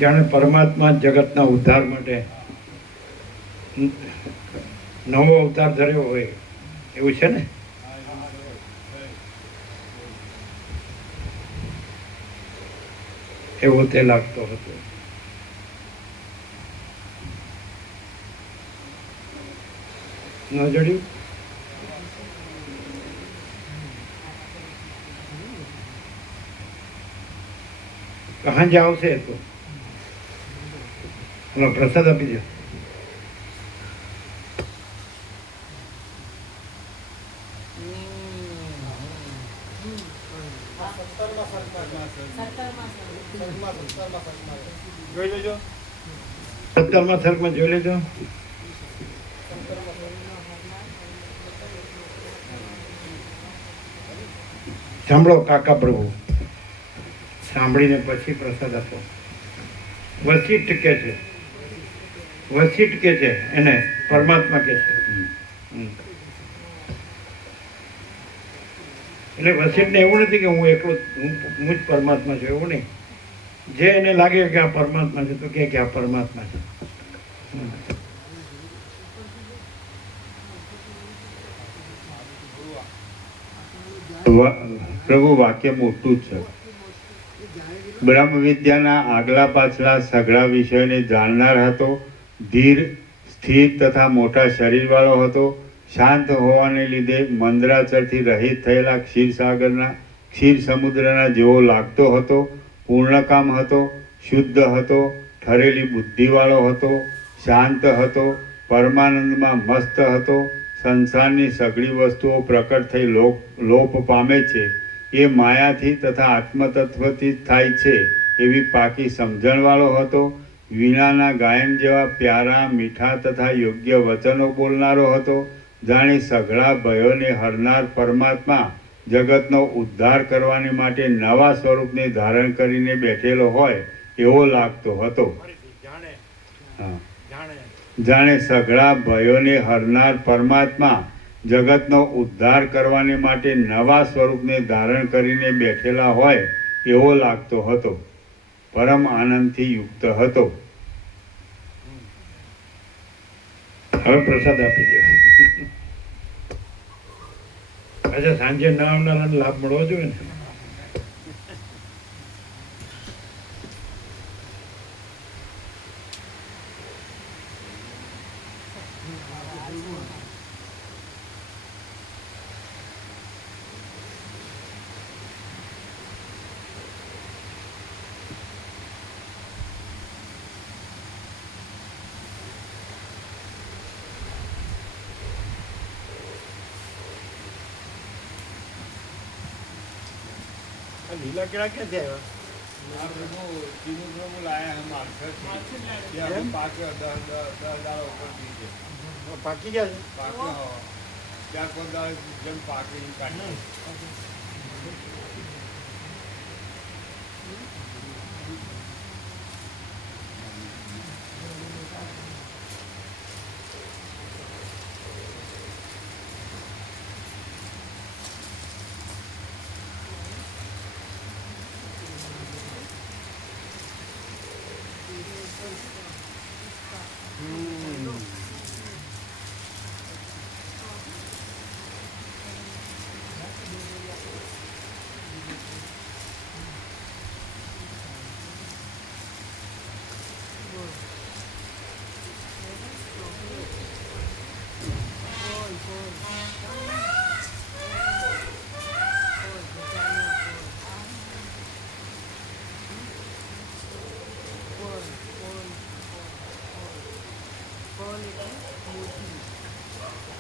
જાણે પરમાત્મા જગતના ઉદ્ધાર માટે નવો અવતાર ધર્યો હોય એવું છે ને? એવો તે લાગતો હતો. ન જડ્યું? કહાં જાવ છે તો હલો પ્રસાદ આપી દો. જોઈ લેજો. 17મા સર્ગમાં જોઈ લેજો. સાંભળો કાકા પ્રભુ, સાંભળીને પછી પ્રસાદ આપો. વશિષ્ઠ કે છે, વશિષ્ઠ કે છે એને પરમાત્મા કે છે. એટલે વશિષ્ઠને એવું નથી કે હું એકલો હું જ પરમાત્મા છું, એવું નહીં. જે એને લાગે કે આ પરમાત્મા છે તો કે આ પરમાત્મા છે. પ્રભુ વાક્ય મોટું જ છે. બ્રહ્મ વિદ્યાના આગલા પાછલા સઘળા વિષયોને જાણનાર હતો. ધીર, સ્થિર તથા મોટા શરીરવાળો હતો. શાંત હોવાને લીધે મંદરાચરથી રહિત થયેલા ક્ષીર સમુદ્રના જેવો લાગતો હતો. પૂર્ણકામ હતો, શુદ્ધ હતો, ઠરેલી બુદ્ધિવાળો હતો, શાંત હતો, પરમાનંદમાં મસ્ત હતો. સંસારની સઘળી વસ્તુઓ પ્રકટ થઈ લોપ પામે છે એ માયાથી તથા આત્મતત્વથી જ થાય છે એવી પાકી સમજણવાળો હતો. વીણાના ગાયન જેવા પ્યારા, મીઠા તથા યોગ્ય વચનો બોલનારો હતો. જાણે સઘળા ભયોને હરનાર પરમાત્મા જગતનો ઉદ્ધાર કરવાની માટે નવા સ્વરૂપને ધારણ કરીને બેઠેલો હોય એવો લાગતો હતો. જાણે સઘળા ભયોને હરનાર પરમાત્મા જગતનો ઉદ્ધાર કરવાને માટે નવા સ્વરૂપને ધારણ કરીને બેઠેલા હોય એવો લાગતો હતો. પરમ આનંદથી યુક્ત હતો. હવે પ્રસાદ આપી દો. અચ્છા, સાંજે ના આવનારાને લાભ મળવો જોઈએ ને. લીલા કેળા ક્યાંથી આવ્યા? પાકી ગયા છે.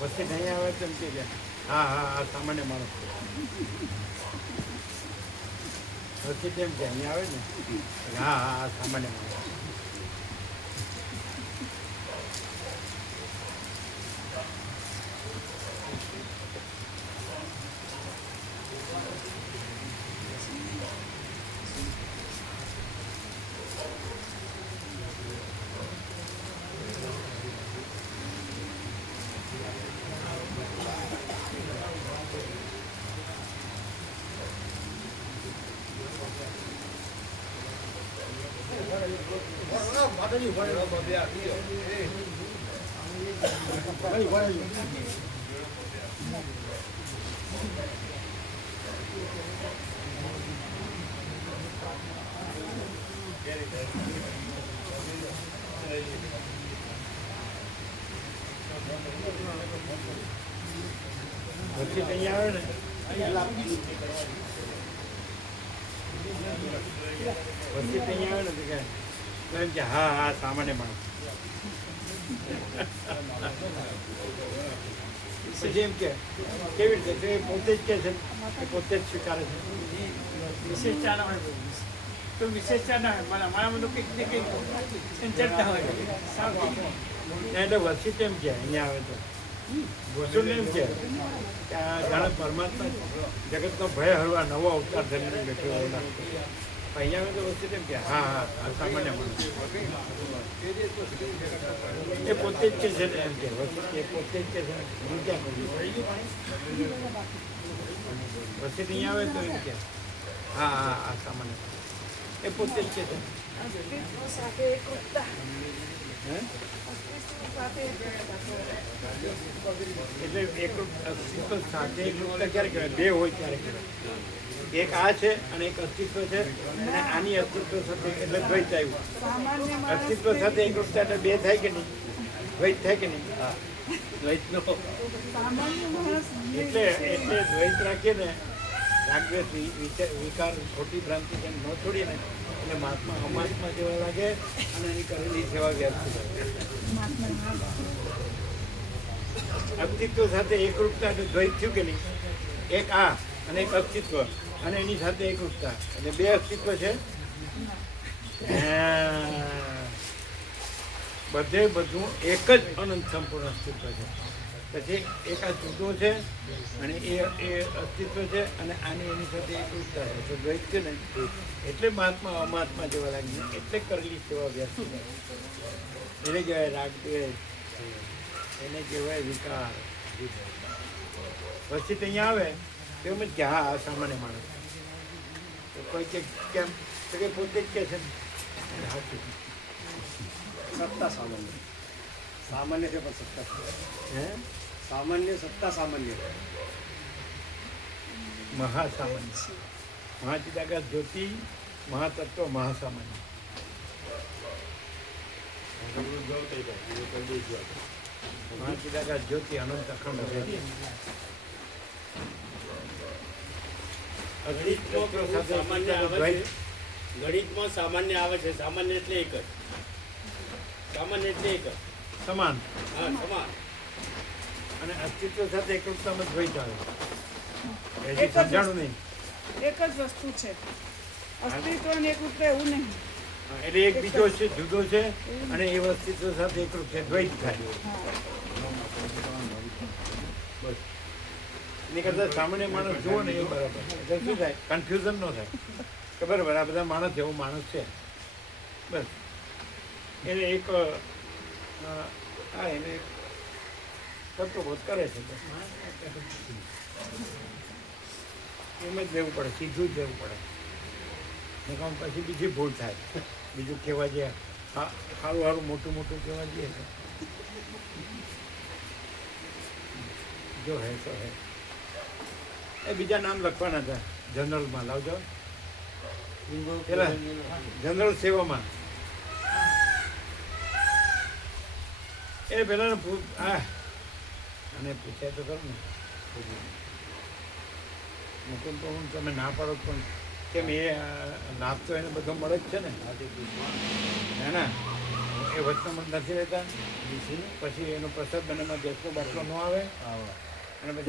વસ્તી નહીં આવે તેમ કે હા હા હા સામાન્ય માણસ વસ્તી કેમ કે અહીંયા આવે ને હા હા હા સામાન્ય માણસ. માતાજી પછી અહીંયા આવે ને પછી અહીંયા આવે ને તો એમ કે હા હા સામાન્ય માણસ. પછી એમ કે કેવી રીતે તો એ પોતે જ કે છે એ પોતે જ સ્વીકારે છે. વિશેષતા ના હોય તો વિશેષતા ના હોય મારા બધું કંઈક ચંચળતા હોય એટલે વસિત એમ કે અહીંયા આવે તો વસુલ એમ કે આ જાણે પરમાત્મા જગતનો ભય હરવા નવો અવતાર ધરીને બેઠો એવું લાગતું. અહીંયા આવે તો વસિત એમ કે હા હા આ સામાન્ય માણસ એ પોતે જ કે છે ને એમ કે વસિત એ પોતે જ કે છે હું ક્યાં કહું વસિત અહીંયા આવે તો એમ કે હા હા આ સામાન્ય માણસ એ પોતે જ કે છે. અસ્તિત્વ સાથે એકરૂપતા હે અસ્તિત્વ સાથે એટલે એકરૂપ અસ્તિત્વ સાથે એકરૂપતા ક્યારે કહેવાય? બે હોય ત્યારે કહેવાય. એક આ છે અને એક અસ્તિત્વ છે અને આની અસ્તિત્વ સાથે એટલે દ્વૈત આવ્યું. સામાન્ય અસ્તિત્વ સાથે એકરૂપતા એટલે બે થાય કે નહીં? દ્વૈત થાય કે નહીં? દ્વૈતનો સામાન્ય માણસ એટલે એટલે દ્વૈત રાખીએ ને રાગદ્વેષ વિકાર ખોટી ભ્રાંતિ જેમ ન છોડીએ ને એટલે મહાત્મા અમાત્મા જેવા લાગે અને એની કરેલી સેવા વ્યર્થ લાગે. અસ્તિત્વ સાથે એકરૂપતા એટલે દ્વૈત થયું કે નહીં? એક આ અને એક અસ્તિત્વ અને એની સાથે એકરૂપતા એટલે બે અસ્તિત્વ છે. બધે બધું એક જ અનંત સંપૂર્ણ અસ્તિત્વ છે. પછી એક આ જુદો છે અને એ અસ્તિત્વ છે અને આની એની સાથે એકરૂપતા છે તો દ્વૈત છે ને એટલે મહાત્મા અમાત્મા જેવા લાગે એટલે કરેલી સેવા વ્યર્થ એને કહેવાય રાગદ્વેષ, એને કહેવાય વિકાર. પછી અહીંયા આવે તો એમ જ કે હા આ સામાન્ય માણસ. તો કોઈ કે કેમ તો કે પોતે જ કે છે ને સાચું. સત્તા સામાન્ય સામાન્ય છે પણ સત્તા હે સામાન્ય સત્તા સામાન્ય મહાસામાન્ય મહાચિદાકાશ જ્યોતિ મહાતત્વ મહાસામાન્ય. મહાચિદાકાશ જ્યોતિ અનંત અખંડ અભેદ. સામાન્ય આવે છે ગણિતમાં સામાન્ય આવે છે સામાન્ય એટલે એક જ સામાન્ય એટલે એક જ સમાન હા સમાન અને અસ્તિત્વ સાથે એકરૂપતામાં દ્વૈત આવે. એક હજી જ સમજાણું નહીં. એક જ વસ્તુ છે અસ્તિત્વ અને એકરૂપતા એવું નહીં. હા, એટલે એક બીજો છે જુદો છે અને એ અસ્તિત્વ સાથે એકરૂપ છે દ્વૈત થાય. બસ એની કરતાં સામાન્ય માણસ જુઓ ને એ બરાબર. એટલે શું થાય? કન્ફ્યુઝન ન થાય કે બરાબર આ બધા માણસ એવો માણસ છે. બસ એને એક હા એને કરતો બોધ કરે છે. એમ જ લેવું પડે, સીધું જ લેવું પડે. નકામ પછી બીજી ભૂલ થાય. બીજું કહેવા જે સારું સારું મોટું મોટું કહેવા જઈએ તો જો હે તો હે. એ બીજા નામ લખવાના હતા જનરલમાં. લાવજો પેલા જનરલ સેવામાં એ પેલા અને પૂછાય તો ખરું ને મુકુંદ તો હું તમે ના પાડો પણ કેમ એ લાભ તો એને બધો મળે જ છે ને. ના ના એ વચનામૃત નથી રહેતા પછી એનો પ્રસાદ બનાવમાં 10 બાટલો ન આવે અને પછી